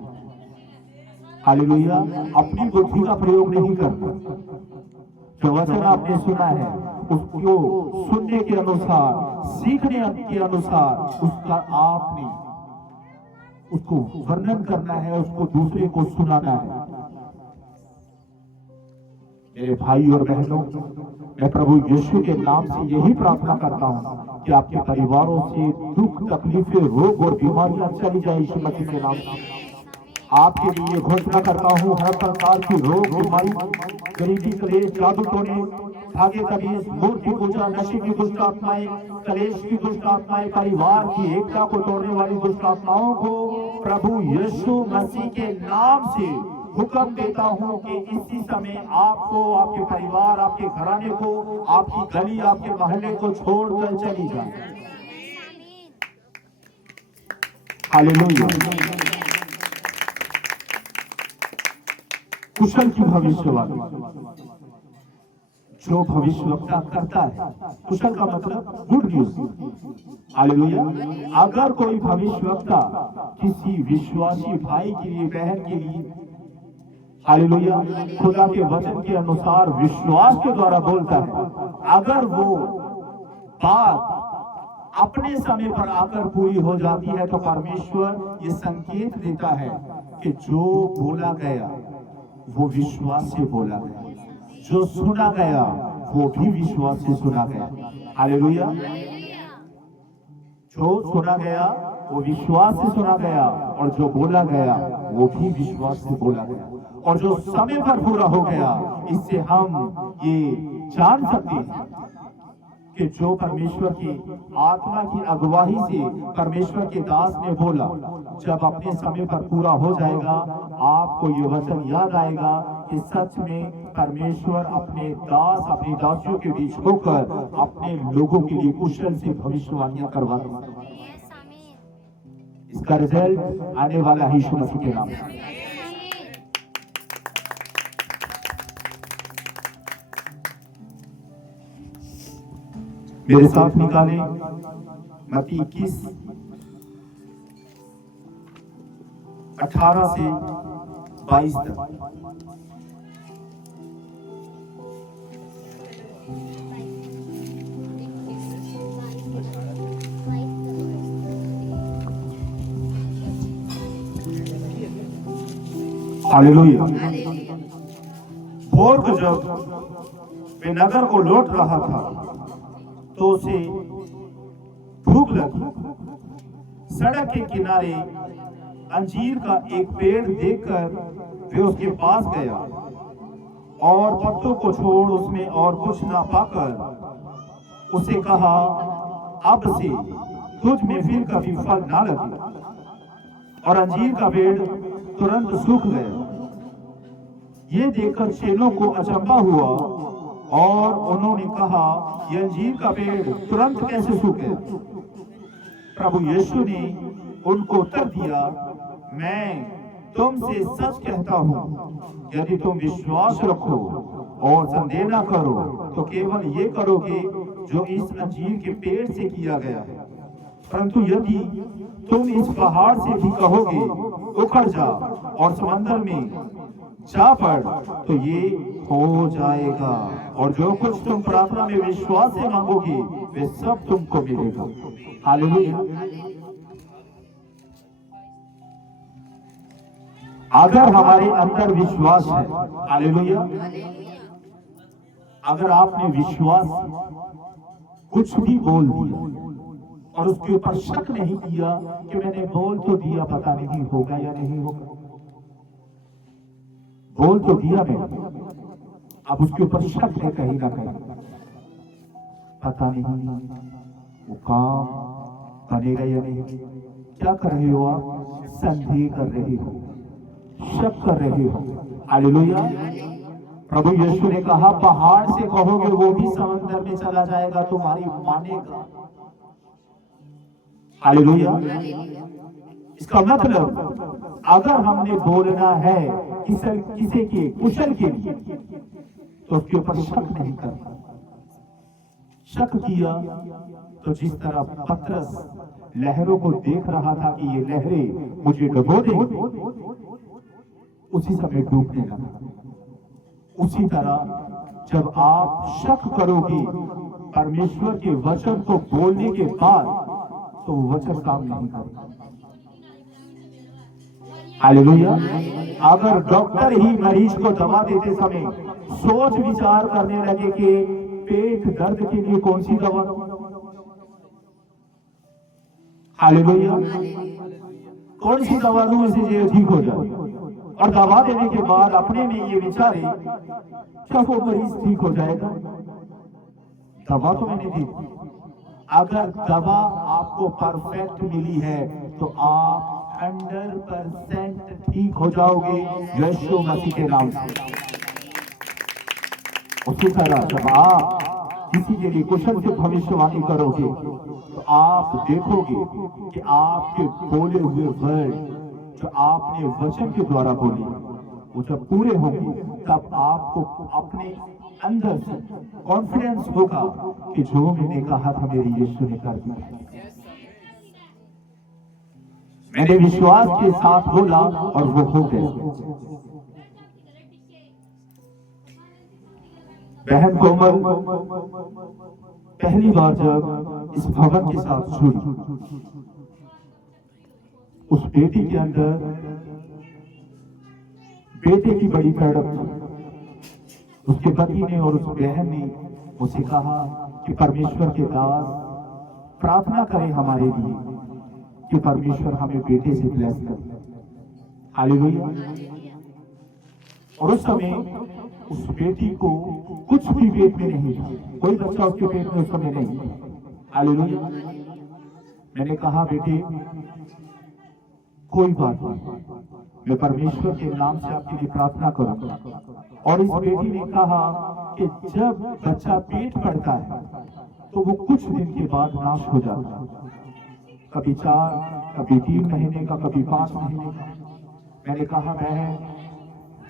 हालेलुया। अपनी बुद्धि का प्रयोग नहीं करता। जो वचन आपने सुना है उसको सुनने के अनुसार, सीखने के अनुसार उसका आपने उसको वर्णन करना है, उसको दूसरे को सुनाना है। मेरे भाई और बहनों, मैं प्रभु यीशु के नाम से यही प्रार्थना करता हूं कि आपके परिवारों से दुख, तकलीफें, रोग और बीमारियां चली जाए यीशु मसीह के नाम से। आपके लिए घोषणा करता हूं हर प्रकार की रोग, बीमारी, गरीबी, क्लेश, जादू टोने, धागे तबीज, मूर्ति पूजा, नशे की दुष्ट आत्माएं, कलेश की दुष्ट आत्माएं, परिवार की एकता को तोड़ने वाली दुष्ट आत्माओं को प्रभु यीशु मसीह के नाम से हुक्म देता हूं कि इसी समय आपको, आपके परिवार, आपके घराने को, आपकी गली, आपके मोहल्ले को छोड़कर चली जाए। हालेलुया। कुशल की भविष्यवाणी, जो भविष्यवक्ता करता है, कुशल का मतलब गुड न्यूज। हालेलुया। अगर कोई भविष्यवक्ता किसी विश्वासी भाई के लिए, बहन के लिए, हालेलुया, खुदा के वचन के अनुसार विश्वास के द्वारा बोलता है, अगर वो बात अपने समय पर आकर पूरी हो जाती है, तो परमेश्वर ये संकेत देता है कि जो बोला गया वो विश्वास से बोला गया, जो सुना गया वो भी विश्वास से सुना गया। हालेलुया। जो सुना गया वो विश्वास से सुना गया, और जो बोला गया वो भी विश्वास से बोला गया, और जो समय पर पूरा हो गया। इससे हम ये जान सकते हैं कि जो परमेश्वर की आत्मा की अगुवाई से परमेश्वर के दास ने बोला, जब अपने समय पर पूरा हो जाएगा, आपको ये वचन याद आएगा कि सच में परमेश्वर अपने दास, अपनी दासियों के बीच होकर अपने लोगों के लिए कुशल से भविष्यवाणियां करवाते हैं। इसका रिजल्ट आने वाला है यीशु मसीह के नाम से। मेरे साथ निकाले मत्ती 21 18 से 22 तक। हालेलुया। भोर को जब वे नगर को लौट रहा था तो उसे भूख लगी। सड़क के किनारे अंजीर का एक पेड़ देखकर वे उसके पास गया और पत्तों को छोड़ उसमें और कुछ ना पाकर उसे कहा, अब से तुझ में फिर कभी फल ना लगे। और अंजीर का पेड़ तुरंत सूख गया। ये देखकर चेलों को अचंभा हुआ और उन्होंने कहा, यह अंजीर का पेड़ तुरंत कैसे सूख गया? प्रभु यीशु ने उनको उत्तर दिया, मैं तुमसे सच कहता हूँ, यदि तुम विश्वास रखो और संदेह न करो तो केवल ये करोगे जो इस अंजीर के पेड़ से किया गया है। परंतु यदि तुम इस पहाड़ से भी कहोगे, उखड़ जा और समंदर में जा पड़, तो ये हो जाएगा, और जो कुछ तुम प्रार्थना में विश्वास से मांगोगे वे सब तुमको मिलेगा। हालेलुया। अगर हमारे अंदर विश्वास है, हालेलुया, अगर आपने विश्वास कुछ भी बोल दिया और उसके ऊपर शक नहीं किया कि मैंने बोल तो दिया, पता नहीं होगा या नहीं होगा, बोल तो दिया मैंने, अब उसके ऊपर शक है कहीं ना कहीं, पता नहीं वो काम बनेगा या नहीं। क्या कर रहे हो आप? संदेह कर रहे हो, शक कर रहे हो। हालेलुया। प्रभु यीशु ने कहा, पहाड़ से कहोगे वो भी समंदर में चला जाएगा, तुम्हारी मानेगा। हालेलुया। इसका मतलब अगर हमने बोलना है किसी के कुशल के लिए तो उसके ऊपर शक नहीं करना। शक किया तो जिस तरह पतरस लहरों को देख रहा था कि ये लहरें मुझे डुबो देंगी, उसी समय डूबने लगा। उसी तरह जब आप शक करोगे परमेश्वर के वचन को बोलने के बाद, तो वचन काम नहीं करेगा। हालेलुया। अगर डॉक्टर ही मरीज को दवा देते समय सोच विचार करने लगे कि पेट दर्द के लिए कौन सी दवा, हालेलुया, कौन सी दवा दूं इससे ठीक हो जाए, और दवा देने के बाद अपने में ये विचारे क्या वो मरीज ठीक हो जाएगा? दवा तो मैंने दी। अगर दवा आपको परफेक्ट मिली है तो आप 100% ठीक हो जाओगे यीशु मसीह के नाम से। उसी तरह जब आप किसी के लिए कुशल से भविष्यवाणी करोगे तो आप देखोगे कि आपके बोले हुए वर्ड जो आपने वचन के द्वारा बोले वो जब पूरे होंगे, तब आपको अपने अंदर से कॉन्फिडेंस होगा कि जो मैंने कहा था मेरे यीशु ने कर दिया। मैंने विश्वास के साथ बोला और वो हो गया। बहन कोमल पहली बार जब इस भवन के साथ जुड़ी, उस बेटी के अंदर बेटे की बड़ी तड़प थी। उसके पति ने और उस बहन ने उसे कहा कि परमेश्वर के दास प्रार्थना करें हमारे लिए कि परमेश्वर हमें बेटे से ब्लेस करे। हालेलुया। और उस समय उस बेटी को कुछ भी पेट में नहीं था, कोई बच्चा उसके पेट में उस समय नहीं था। हालेलुया। मैंने कहा बेटे कोई बात नहीं, मैं परमेश्वर के नाम से आपके लिए प्रार्थना करूंगा। और इस बेटी ने कहा कि जब बच्चा पेट पड़ता है तो वो कुछ दिन के बाद नाश हो जाता है, कभी 4, कभी 3 महीने का, कभी 5 महीने का। मैंने कहा बहन,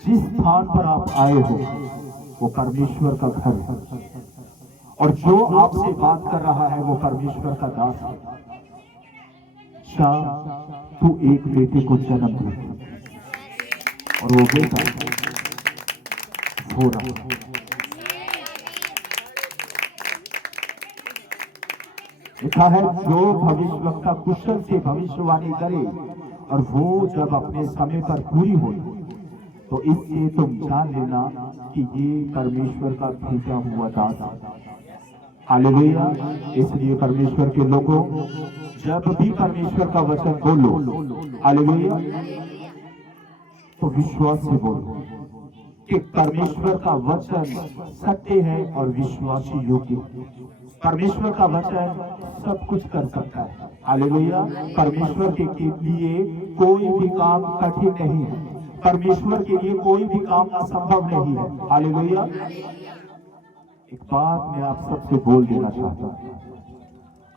जिस स्थान पर आप आए हो वो परमेश्वर का घर है, और जो आपसे बात कर रहा है वो परमेश्वर का दास है। तू एक बेटे को जन्म दे, और वो बेटा हो रहा। लिखा है जो भविष्यवक्ता कुशल से भविष्यवाणी करे और वो जब अपने समय पर पूरी हो तो इससे तुम जान लेना कि ये परमेश्वर का भेजा हुआ दास है। हालेलुया। इसलिए परमेश्वर के लोगों, जब भी परमेश्वर का वचन बोलो, हालेलुया, तो विश्वास से बोलो कि परमेश्वर का वचन सत्य है और विश्वासी योग्य है। परमेश्वर का वचन सब कुछ कर सकता है। हालेलुया। परमेश्वर के लिए कोई भी काम कठिन नहीं है, परमेश्वर के लिए कोई भी काम असंभव नहीं है। हालेलुया। एक बात मैं आप सबसे बोल देना चाहता हूँ,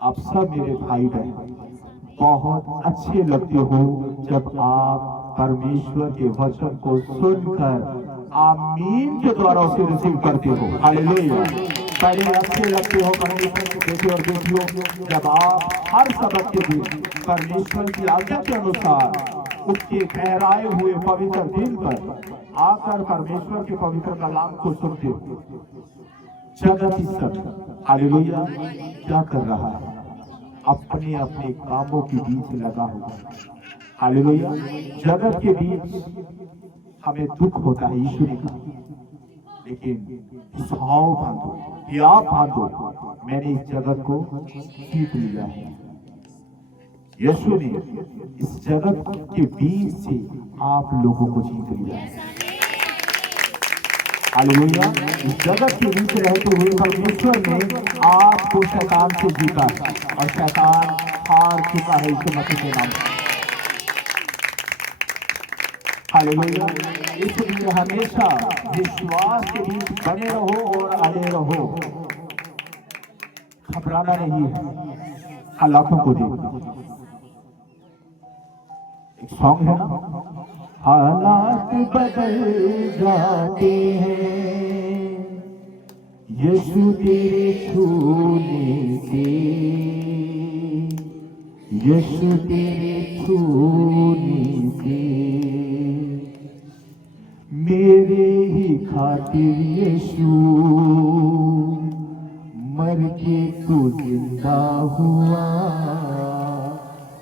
आप सब मेरे भाई बहन बहुत अच्छे लगते हो जब आप परमेश्वर के वचन को सुनकर आमीन के द्वारा उसे रिसीव करते हो। हालेलुया। पहले अच्छे लगते हो परमेश्वर के बेटे और बेटियों जब आप हर सबक के दिन परमेश्वर की आज्ञा के अनुसार उसके ठहराए हुए पवित्र दिन पर आकर परमेश्वर के पवित्र कलाम को सुनते हो। जगत इस सब, हालेलुया, क्या कर रहा है? अपने अपने कामों के बीच लगा हुआ। हालेलुया। जगत के बीच हमें दुख होता है यीशु ने कहा, लेकिन साव बांधो, या बांधो, मैंने इस जगत को जीत लिया है। यीशु ने इस जगत के बीच से आप लोगों को जीत लिया है। हालेलुया। इस जगत के बीच रहते हुए परमेश्वर ने आपको शैतान से जीता और शैतान हार चुका है यीशु मसीह के नाम से। हालेलुया। इसलिए हमेशा विश्वास के बीच बने रहो और अड़े रहो। घबराना नहीं है, हालातों को देखो। एक सॉन्ग है ना, हालात बदल जाते हैं यीशु तेरे छूने से, यीशु तेरे छूने से, मेरे ही खातिर यीशु मर के तू जिंदा हुआ।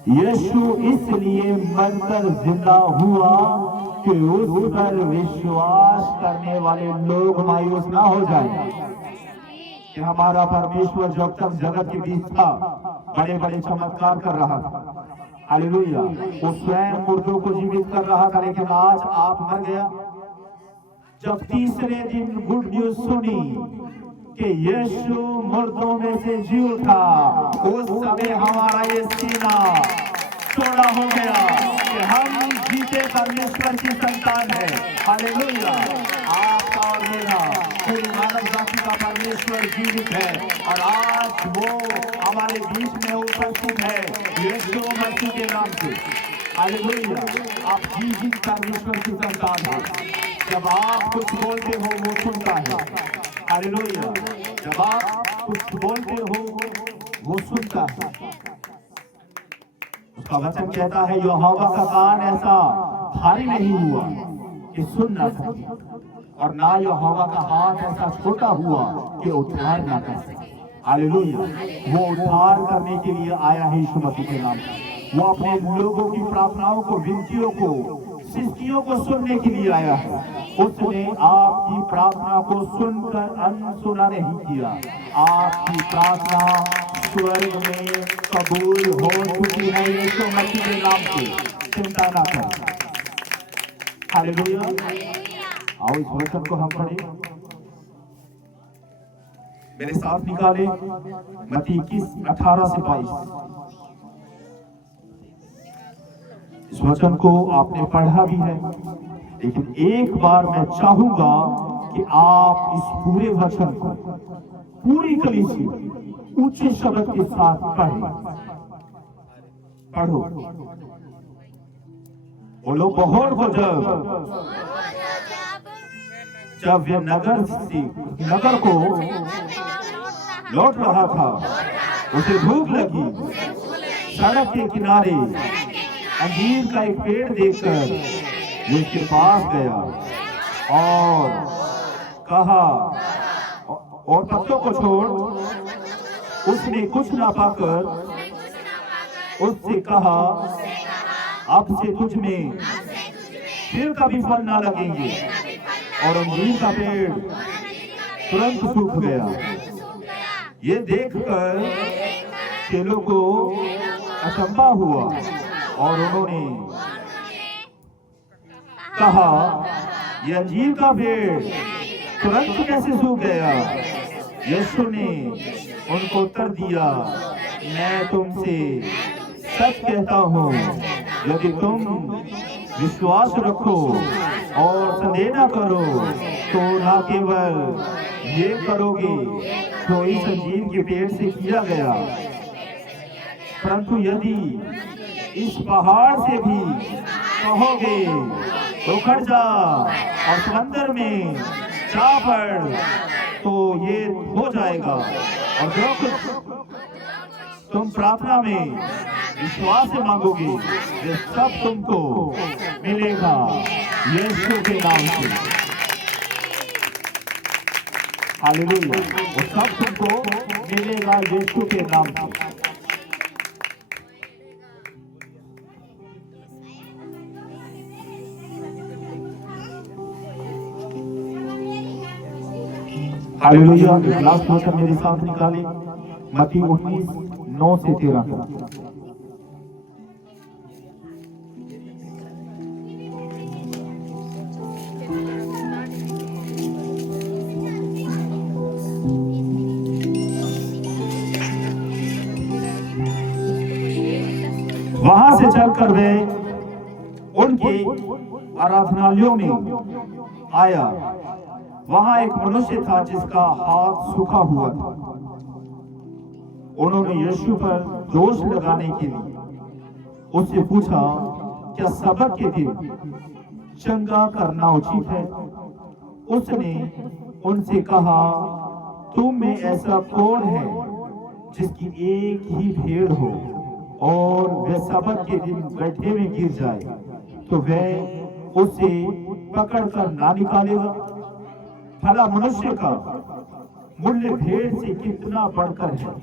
यीशु इसलिए मरकर जिंदा हुआ कि उस पर विश्वास करने वाले लोग मायूस ना हो जाए। कि हमारा परमेश्वर जब तक जगत के बीच था बड़े बड़े चमत्कार कर रहा था। हालेलुया। वो स्वयं मुर्दों को जीवित कर रहा था, लेकिन आज आप मर गया। जब तीसरे दिन गुड न्यूज सुनी कि यीशु मुर्दों में से जी उठा, उस समय हमारा ये सीना चौड़ा हो गया कि हम जीते परमेश्वर की संतान है। हालेलुया। आपका और मेरा, पूरी मानव जाति का परमेश्वर जीवित है और आज वो हमारे बीच में उपस्थित है यीशु मसीह के नाम से। हालेलुया। आप जीवित परमेश्वर की संतान है। जब आप कुछ बोलते हो वो सुनता है। हालेलुया। जब आप कुछ बोलते हो वो सुनता है। उसका वचन कहता है यहोवा का कान ऐसा भारी नहीं हुआ कि सुन ना सके, और ना यहोवा का हाथ ऐसा छोटा हुआ कि उद्धार ना कर सके। हालेलुया। वो उद्धार करने के लिए आया है यीशु मसीह के नाम से। वो अपने लोगों की प्रार्थनाओं को, विनतियों को, सिस्कियों को सुनने के लिए आया है। उसने आपकी प्रार्थना को सुनकर अनसुना नहीं किया। आपकी प्रार्थना स्वर्ग में कबूल हो चुकी है यीशु मसीह के नाम से। चिंता ना करें। हालेलुया। आओ इस वचन को हम पढ़ें। मेरे साथ निकाले मत्ती 21:18 से 22। इस वचन को आपने पढ़ा भी है, लेकिन एक बार मैं चाहूंगा कि आप इस पूरे वचन को पूरी कलीसिया ऊंचे शब्द के साथ पढ़ें। पढ़ो। बोलो, बहुत हो जब वे नगर को लौट रहा था, उसे भूख लगी। सड़क के किनारे अंजीर का एक पेड़ देखकर वो उसके पास गया और कहा, और पत्तों को छोड़। उसने कुछ ना पाकर उससे कहा, अब से तुझ में फिर कभी फल ना लगेंगे। और अंजीर का पेड़ तुरंत सूख गया। ये देखकर चेलों को अचंभा हुआ और उन्होंने कहा, यह अंजीर का पेड़ तुरंत कैसे सूख गया? यीशु ने उनको उत्तर दिया, मैं तुमसे सच कहता हूँ, यदि तुम विश्वास रखो और संदेह न करो तो ना केवल ये करोगे तो इस अंजीर के पेड़ से किया गया, परंतु यदि इस पहाड़ से भी कहोगे तो खड़ जा और समंदर में जा पड़, तो ये हो जाएगा। और जो कुछ तुम प्रार्थना में विश्वास से मांगोगे ये सब तुमको मिलेगा यीशु के नाम से। हालेलुया। वो सब तुमको मिलेगा यीशु के नाम से। हालेलुया। लास्ट वचन मेरे साथ निकाले, मत्ती 19:9 से 13। वहां से चलकर वे उनके आराधनालयों में आया। वहां एक मनुष्य था जिसका हाथ सूखा हुआ था। उन्होंने यीशु पर दोष लगाने के लिए उससे पूछा, क्या सबत के दिन चंगा करना उचित है? उसने उनसे कहा, तुम में ऐसा कौन है जिसकी एक ही भेड़ हो और वह सबत के दिन गड्ढे में गिर जाए तो वह उसे पकड़कर ना निकालेगा? भला मनुष्य का मूल्य भेड़ से कितना बढ़कर है।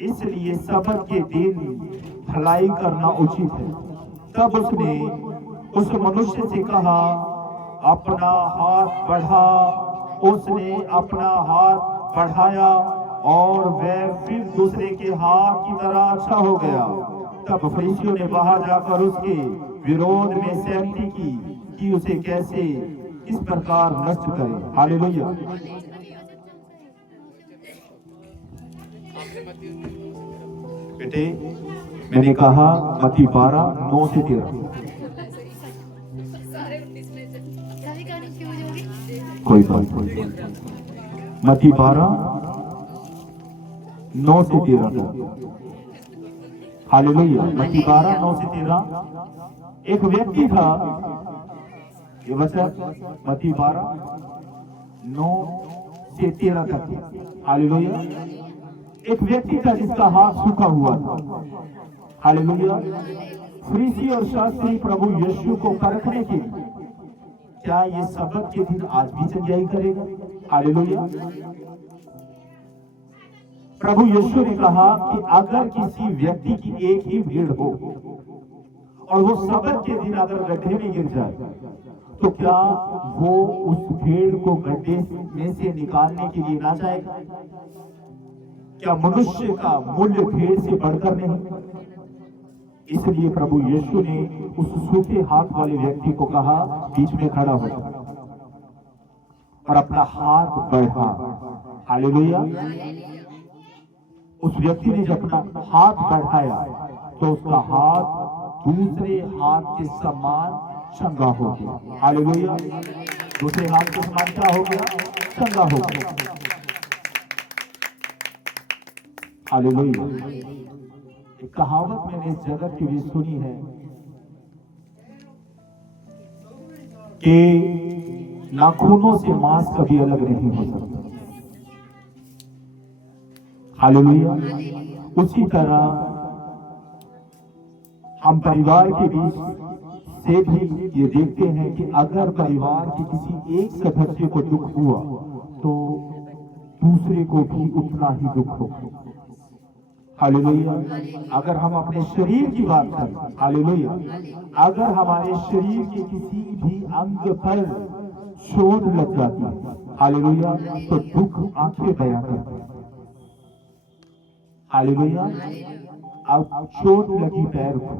इसलिए सबत के दिन भलाई करना उचित है। तब उसने उस मनुष्य से कहा, अपना हाथ बढ़ा। उसने अपना हाथ बढ़ाया और वह फिर दूसरे के हाथ की तरह अच्छा हो गया। तब फरीसियों ने बाहर जाकर उसके विरोध में सहमति की कि उसे कैसे इस प्रकार नष्ट करें। हालेलुया। बेटे, मैंने कहा मत्ती 12:9 से 13। कोई बात नहीं। मत्ती 12:9 से 13। हालेलुया। मत्ती 12:9 से 13। एक व्यक्ति था, ये वचन मत्ती 12:9 से 13 तक। हालेलुया। एक व्यक्ति था जिसका हाथ सूखा हुआ था। हालेलुया। फरीसी और शास्त्री प्रभु यीशु को परखने के लिए, क्या ये सबत के दिन आज भी चंगाई करेगा? हालेलुया। प्रभु यीशु ने कहा कि अगर किसी व्यक्ति की एक ही भीड़ हो और वो सबत के दिन अगर गड्ढे में गिर जाए, तो क्या वो उस भीड़ को गड्ढे में से निकालने के लिए ना जाएगा? क्या मनुष्य का मूल्य भीड़ से बढ़कर नहीं? इसलिए प्रभु यीशु ने उस सूखे हाथ वाले व्यक्ति को कहा, बीच में खड़ा हो और अपना हाथ बढ़ा। हालेलुया। उस व्यक्ति ने जब अपना हाथ बढ़ाया तो उसका हाथ दूसरे हाथ के समान चंगा हो गया। हालेलुया। दूसरे हाथ के समान क्या हो गया? चंगा हो गया। हालेलुया। एक कहावत मैंने इस जगत की भी सुनी है कि नाखूनों से मांस कभी अलग नहीं हो सकता। हालेलुया। उसी तरह हम परिवार के बीच से भी ये देखते हैं कि अगर परिवार के किसी एक सदस्य को दुख हुआ तो दूसरे को भी उतना ही दुख होगा। हालेलुया। अगर हम अपने शरीर की बात करें, हालेलुया, अगर हमारे शरीर के किसी भी अंग पर चोट लग जाती है, हालेलुया, तो दुख आंखें बयां करती है। हालेलुया। अब चोट लगी पैर को,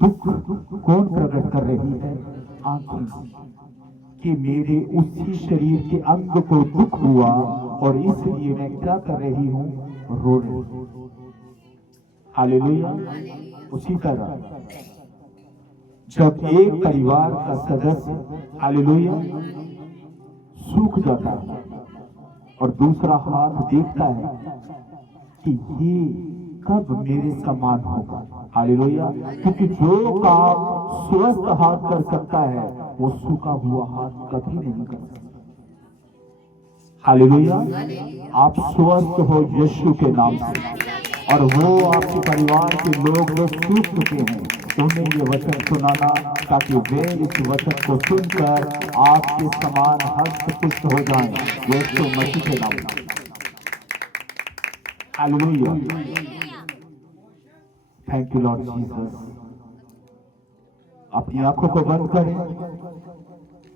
दुख कौन प्रकट कर रही है? आंखें, कि मेरे उसी शरीर के अंग को दुख हुआ और इसलिए मैं क्या कर रही हूं? रो रही हूं। हालेलुया। उसी तरह जब एक परिवार का सदस्य, हालेलुया, सूख जाता है और दूसरा हाथ देखता है कि ये कब मेरे समान होगा। हालेलुया। क्योंकि जो काम स्वस्थ हाथ कर सकता है वो सूखा हुआ हाथ कभी नहीं कर सकता। हालेलुया। आप स्वस्थ हो यीशु के नाम से, और वो आपके परिवार के लोग जो सूख चुके हैं उन्हें ये वचन सुनाना, ताकि वे इस वचन को सुनकर आपके समान हस्त पुष्ट हो जाएं यीशु मसीह के नाम से। Hallelujah. Thank you Lord Jesus. अपनी आंखों को बंद करें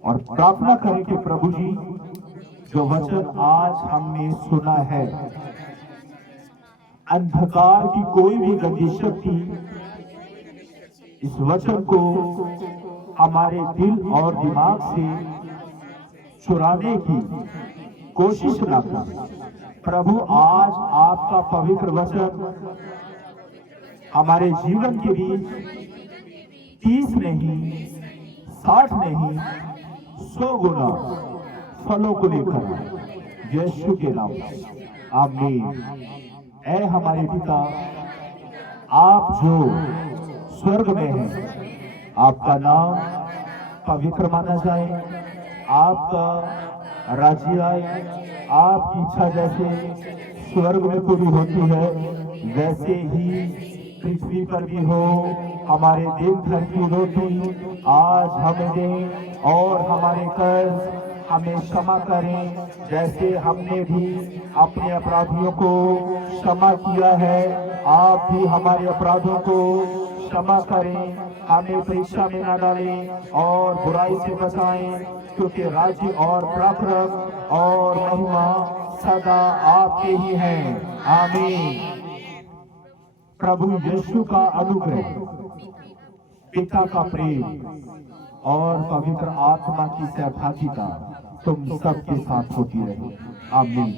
और प्रार्थना करें कि प्रभु जी, जो वचन आज हमने सुना है, अंधकार की कोई भी गंदी शक्ति इस वचन को हमारे दिल और दिमाग से चुराने की कोशिश न करें। प्रभु, आज आपका पवित्र वचन हमारे जीवन के बीच 30 नहीं, 60 नहीं, 100 गुना फलों को लेकर यीशु के नाम। आमीन। ऐ हमारे पिता, आप जो स्वर्ग में हैं, आपका नाम पवित्र माना जाए, आपका राज्य आए, आपकी इच्छा जैसे स्वर्ग में पूरी होती है वैसे ही पृथ्वी पर भी हो। हमारे दिन भर की रोटी आज हमें दें और हमारे कर्ज हमें क्षमा करें जैसे हमने भी अपने अपराधियों को क्षमा किया है। आप भी हमारे अपराधों को क्षमा करें, हमें परीक्षा में न डालें और बुराई से बचाएं, क्योंकि राज्य और प्रताप और महिमा सदा आपके ही हैं। आमीन। प्रभु यीशु का अनुग्रह, पिता का प्रेम और पवित्र आत्मा की सहभागिता तुम सबके साथ होती रहे। आमीन।